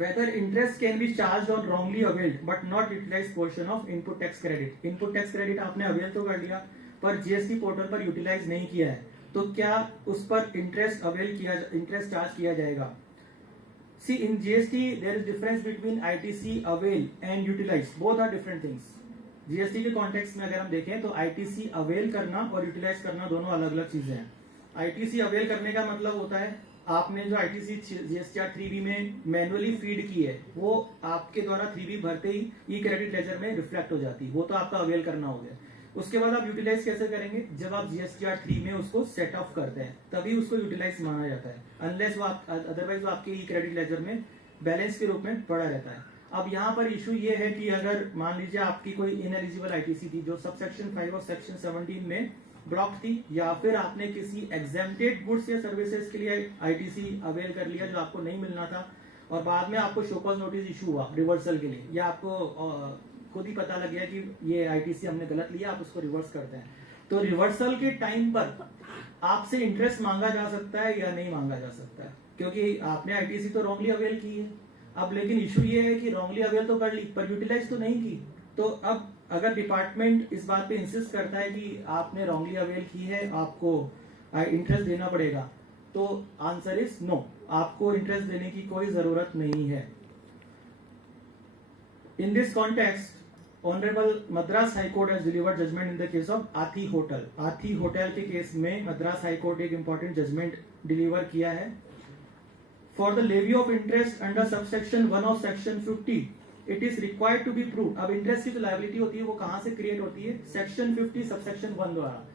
whether interest can be charged on wrongly availed but not utilized portion of input tax credit। input tax credit आपने अवेल तो कर लिया पर GST पोर्टल पर यूटिलाइज नहीं किया है तो क्या उस पर इंटरेस्ट चार्ज किया जाएगा। See, in GST there is difference between ITC, avail and utilize, both are different things। GST के कॉन्टेक्स्ट में अगर हम देखें तो आईटीसी अवेल करना और यूटिलाइज करना दोनों अलग अलग चीजें हैं। आईटीसी अवेल करने का मतलब होता है आपने जो आईटीसी जीएसटीआर 3B में मैनुअली फीड की है वो आपके द्वारा 3B भरते ही ई क्रेडिट लेजर में रिफ्लेक्ट हो जाती है, वो तो आपका अवेल करना हो गया। उसके बाद आप यूटिलाइज कैसे करेंगे, जब आप जीएसटीआर 3 में उसको सेट ऑफ करते हैं तभी उसको यूटिलाइज माना जाता है, अनलेस वो अदरवाइज वो आपके ई क्रेडिट लेजर में बैलेंस के रूप में पड़ा रहता है। अब यहाँ पर इशू ये है कि अगर मान लीजिए आपकी कोई इनएलिजिबल आईटीसी थी जो सब सेक्शन 5 और सेक्शन 17 में ब्लॉक थी, या फिर आपने किसी एग्जेम्प्टेड गुड्स या सर्विसेज के लिए आईटीसी अवेल कर लिया जो आपको नहीं मिलना था और बाद में आपको शो कॉज नोटिस इशू हुआ रिवर्सल के लिए, या आपको खुद ही पता लग गया कि ये आईटीसी हमने गलत लिया, आप उसको रिवर्स करते हैं, तो रिवर्सल के टाइम पर आपसे इंटरेस्ट मांगा जा सकता है या नहीं मांगा जा सकता है, क्योंकि आपने आईटीसी तो रॉन्गली अवेल की है। अब लेकिन इशू ये है कि रॉन्गली अवेल तो कर ली पर यूटिलाइज तो नहीं की, तो अब अगर डिपार्टमेंट इस बात पे इंसिस्ट करता है कि आपने रॉन्गली अवेल की है, आपको इंटरेस्ट देना पड़ेगा, तो आंसर इज नो, आपको इंटरेस्ट देने की कोई जरूरत नहीं है। In this context honourable Madras high court has delivered judgement in the case of Aathi hotel. Aathi hotel के केस में मद्रास हाई कोर्ट एक इंपॉर्टेंट जजमेंट डिलीवर किया है। For the levy of interest under subsection 1 of section 50 it is required to be prove. अब interest की जो liability होती है वो कहां से क्रिएट होती है, सेक्शन 50 सबसेक्शन 1 द्वारा,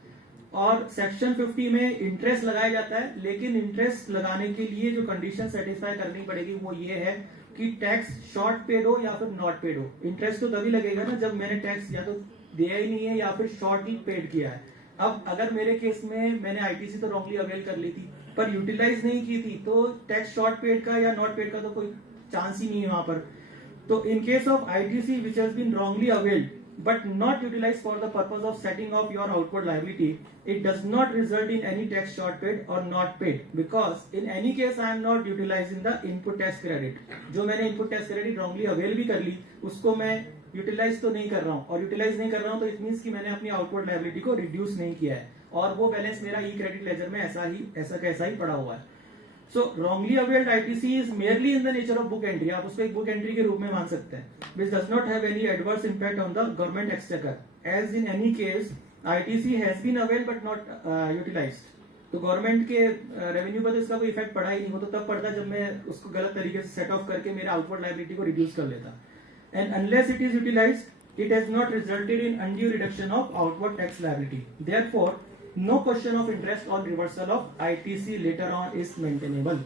और सेक्शन 50 में इंटरेस्ट लगाया जाता है, लेकिन इंटरेस्ट लगाने के लिए जो कंडीशन सेटिस्फाई करनी पड़ेगी वो ये है कि टैक्स शॉर्ट पेड हो या फिर नॉट पेड हो। इंटरेस्ट तो तभी लगेगा ना जब मैंने टैक्स या तो दिया ही नहीं है या फिर शॉर्टली पेड किया है। अब अगर मेरे केस में मैंने आईटीसी तो रॉन्गली अवेल कर ली थी पर यूटिलाइज नहीं की थी, तो टैक्स शॉर्ट पेड का या नॉट पेड का तो कोई चांस ही नहीं है वहां पर। तो in case of ITC which has been wrongly availed but not utilized for the purpose of setting off your outward liability, it does not result in any tax short paid or not paid, because in any case I am not utilizing the input tax credit। जो मैंने input tax credit wrongly avail भी कर ली उसको मैं utilise तो नहीं कर रहा हूँ, और यूटिलाइज नहीं कर रहा हूँ तो इट मीन्स कि मैंने अपनी आउटवर्ड लायबिलिटी को रिड्यूस नहीं किया है और वो बैलेंस मेरा ई क्रेडिट लेजर में ऐसा कैसा ही पड़ा हुआ है। So wrongly availed ITC is merely in the nature of book entry, आप उसको एक book entry के रूप में मान सकते हैं, which does not have any adverse impact on the government exchequer, as in any case ITC has been availed but not utilized। तो गवर्नमेंट के रेवेन्यू पर तो इसका कोई इफेक्ट पड़ा ही नहीं, वो तो तब पड़ता जब मैं उसको गलत तरीके से सेट ऑफ करके मेरे आउटवर्ड लायबिलिटी को रिड्यूस कर लेता। And unless it is utilised it has not resulted in undue reduction of outward tax liability, therefore no question of interest on reversal of ITC later on is maintainable।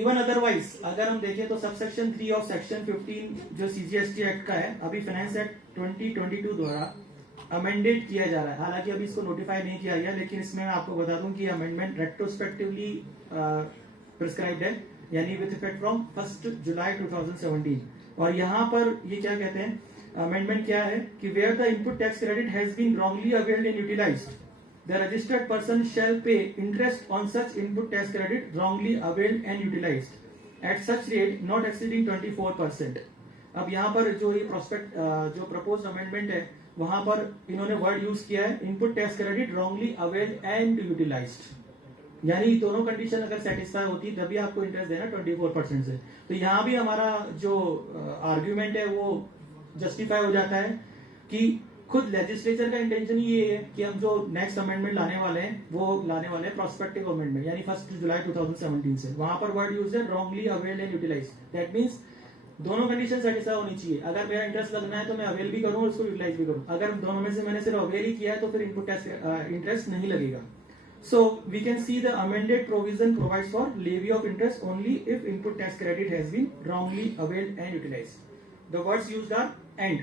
Even otherwise अगर हम देखें तो subsection 3 of section 15 जो CGST act का है, अभी finance act 2022 द्वारा amended किया जा रहा है। हालांकि अभी इसको नोटिफाई नहीं किया गया, लेकिन इसमें मैं आपको बता दूं कि अमेंडमेंट रेट्रोस्पेक्टिवली प्रिस्क्राइब्ड है, यानी विद इफेक्ट फ्रॉम 1 जुलाई 2017। और यहाँ पर ये क्या कहते हैं, अमेंडमेंट क्या है कि where the input tax credit has been wrongly availed and utilised, the registered person shall pay interest on such input tax credit wrongly availed and utilised at such rate not exceeding 24%। अब यहाँ पर जो ये prospect जो proposed amendment है वहां पर इन्होंने वर्ड यूज किया है input tax credit wrongly availed and utilised, यानी दोनों कंडीशन अगर सेटिस्फाई होती तभी आपको इंटरेस्ट देना 24% से। तो यहाँ भी हमारा जो आर्ग्यूमेंट है वो जस्टिफाई हो जाता है कि खुद लेजिस्लेचर का इंटेंशन ये है कि हम जो नेक्स्ट अमेंडमेंट लाने वाले हैं वो लाने वाले हैं प्रोस्पेक्टिव अमेंडमेंट, यानी 1 जुलाई 2017 से। वहां पर वर्ड यूज है wrongly availed and utilised, that means दोनों कंडीशन सेटिस्फाई होनी चाहिए। अगर मेरा इंटरेस्ट लगना है तो मैं अवेल भी करूं और उसको यूटिलाइज भी करूं, अगर दोनों में से मैंने सिर्फ अवेल ही किया है तो फिर इनपुट टैक्स इंटरेस्ट नहीं लगेगा। So we can see the amended provision provides for levy of interest only if input tax credit has been wrongly availed and utilized. The words used are and,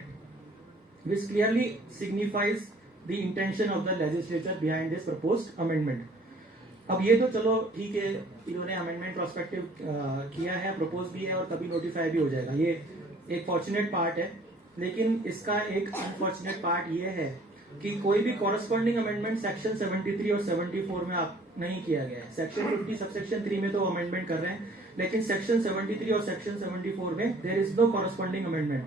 which clearly signifies the intention of the legislature behind this proposed amendment. अब ये तो चलो ठीक है, इन्होंने amendment prospective किया है, propose भी है और कभी नोटिफाई भी हो जाएगा, ये एक फॉर्चुनेट पार्ट है। लेकिन इसका एक अनफॉर्चुनेट पार्ट ये है कि कोई भी कॉरेस्पॉन्डिंग अमेंडमेंट सेक्शन 73 और 74 में आप नहीं किया गया है। सेक्शन 50 सबसेक्शन 3 में तो अमेंडमेंट कर रहे हैं, लेकिन सेक्शन 73 और सेक्शन 74 में there is no corresponding amendment.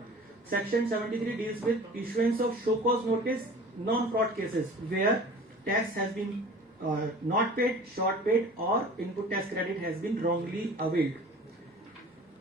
Section 73 deals with issuance of show cause notice non fraud cases where tax has been not paid, short paid और input tax credit has been wrongly availed.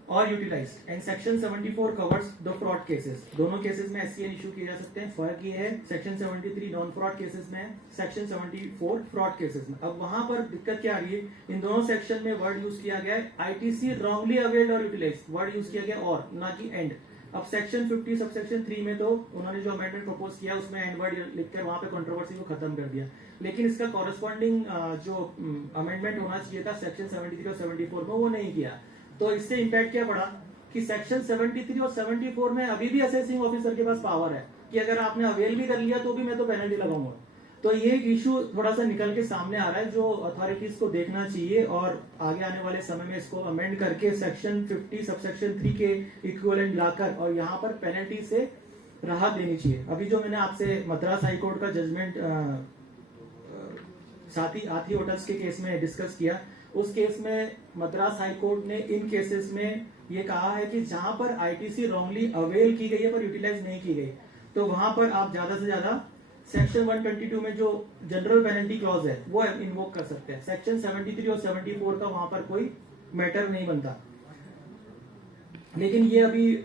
और utilised and section 74 covers the fraud cases. दोनों cases में SCN issue किए जा सकते हैं। फर्क ये है सेक्शन 73 नॉन फ्रॉड केसेस में है, सेक्शन 74 फ्रॉड केसेस में। अब वहां पर दिक्कत क्या आ रही है, इन दोनों सेक्शन में वर्ड यूज किया गया है आईटीसी रॉन्गली अवेल्ड और यूटिलाइज्ड, वर्ड यूज किया गया और ना कि एंड। अब सेक्शन 50 सब सेक्शन 3 में तो उन्होंने जो अमेंडमेंट प्रपोज किया उसमें एंड वर्ड लिखकर वहां पे कंट्रोवर्सी को खत्म कर दिया, लेकिन इसका कॉरेस्पॉन्डिंग जो अमेंडमेंट होना चाहिए था सेक्शन 73 और 74 में वो नहीं किया। तो इससे इंपैक्ट क्या पड़ा कि सेक्शन 73 और 74 में अभी भी असेसिंग ऑफिसर के पास पावर है कि अगर आपने अवेल भी कर लिया तो भी मैं तो पेनल्टी लगाऊंगा। तो ये एक इशू थोड़ा सा निकल के सामने आ रहा है जो अथॉरिटीज को देखना चाहिए और आगे आने वाले समय में इसको अमेंड करके सेक्शन 50 सबसेक्शन 3 के इक्विवेलेंट लाकर और यहाँ पर पेनल्टी से राहत देनी चाहिए। अभी जो मैंने आपसे मद्रास हाईकोर्ट का जजमेंट साथी हाथी होटल्स के केस में डिस्कस किया, उस केस में मद्रास हाईकोर्ट ने इन केसेस में ये कहा है कि जहां पर आईटीसी रॉन्गली अवेल की गई है पर यूटिलाइज नहीं की गई, तो वहां पर आप ज्यादा से ज्यादा सेक्शन 122 में जो जनरल पेनल्टी क्लॉज है वो इन्वोक कर सकते हैं। सेक्शन 73 और 74 का वहां पर कोई मैटर नहीं बनता। लेकिन ये अभी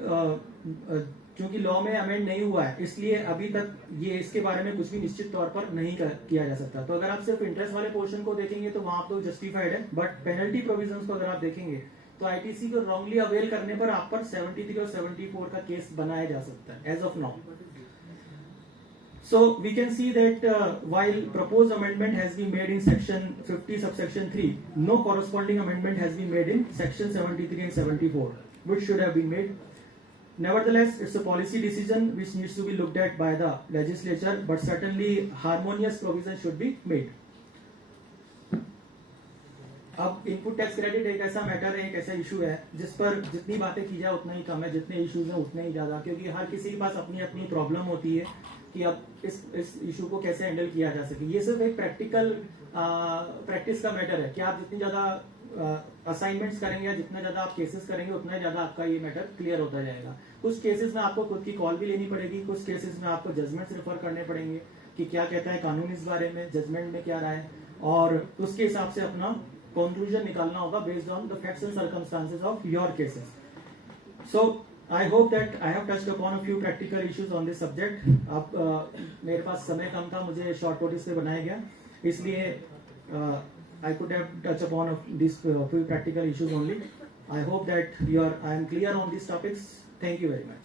क्योंकि लॉ में अमेंड नहीं हुआ है इसलिए अभी तक ये इसके बारे में कुछ भी निश्चित तौर पर नहीं किया जा सकता। तो अगर आप सिर्फ इंटरेस्ट वाले पोर्शन को देखेंगे तो वहां तो जस्टिफाइड है, बट पेनल्टी प्रोविजंस को अगर आप देखेंगे तो आईटीसी को रॉन्गली अवेल करने पर आप पर 73 और 74 का केस बनाया जा सकता है as of now. So we can see that while proposed amendment has been made in section 50 subsection 3, no corresponding amendment has been made in section 73 and 74, which should have been made. Nevertheless, it's a policy decision which needs to be looked at by the legislature, but certainly harmonious provision should be made. अब input tax credit एक ऐसा matter है, एक ऐसा issue है जिस पर जितनी बातें की जाए उतना ही कम है, जितने इश्यूज हैं उतने ही ज्यादा, क्योंकि हर किसी के पास अपनी अपनी प्रॉब्लम होती है कि अब इस इशू को कैसे हैंडल किया जा सके। ये सिर्फ एक प्रैक्टिस का मैटर है कि आप जितनी ज्यादा असाइनमेंट्स करेंगे या जितना ज्यादा आप केसेस करेंगे उतना ज्यादा आपका ये मैटर क्लियर होता जाएगा। कुछ केसेस में आपको खुद की कॉल भी लेनी पड़ेगी, कुछ केसेस में आपको जजमेंट्स रेफर करने पड़ेंगे कि क्या कहता है कानून इस बारे में, जजमेंट में क्या रहा है, और उसके हिसाब से अपना कंक्लूजन निकालना होगा based on the facts and circumstances of your cases. So I hope that I have touched upon a few practical issues on this subject. अब मेरे पास समय कम था, मुझे शॉर्ट नोटिस से बनाया गया, इसलिए I could have touched upon these few practical issues only. I hope that I am clear on these topics. Thank you very much.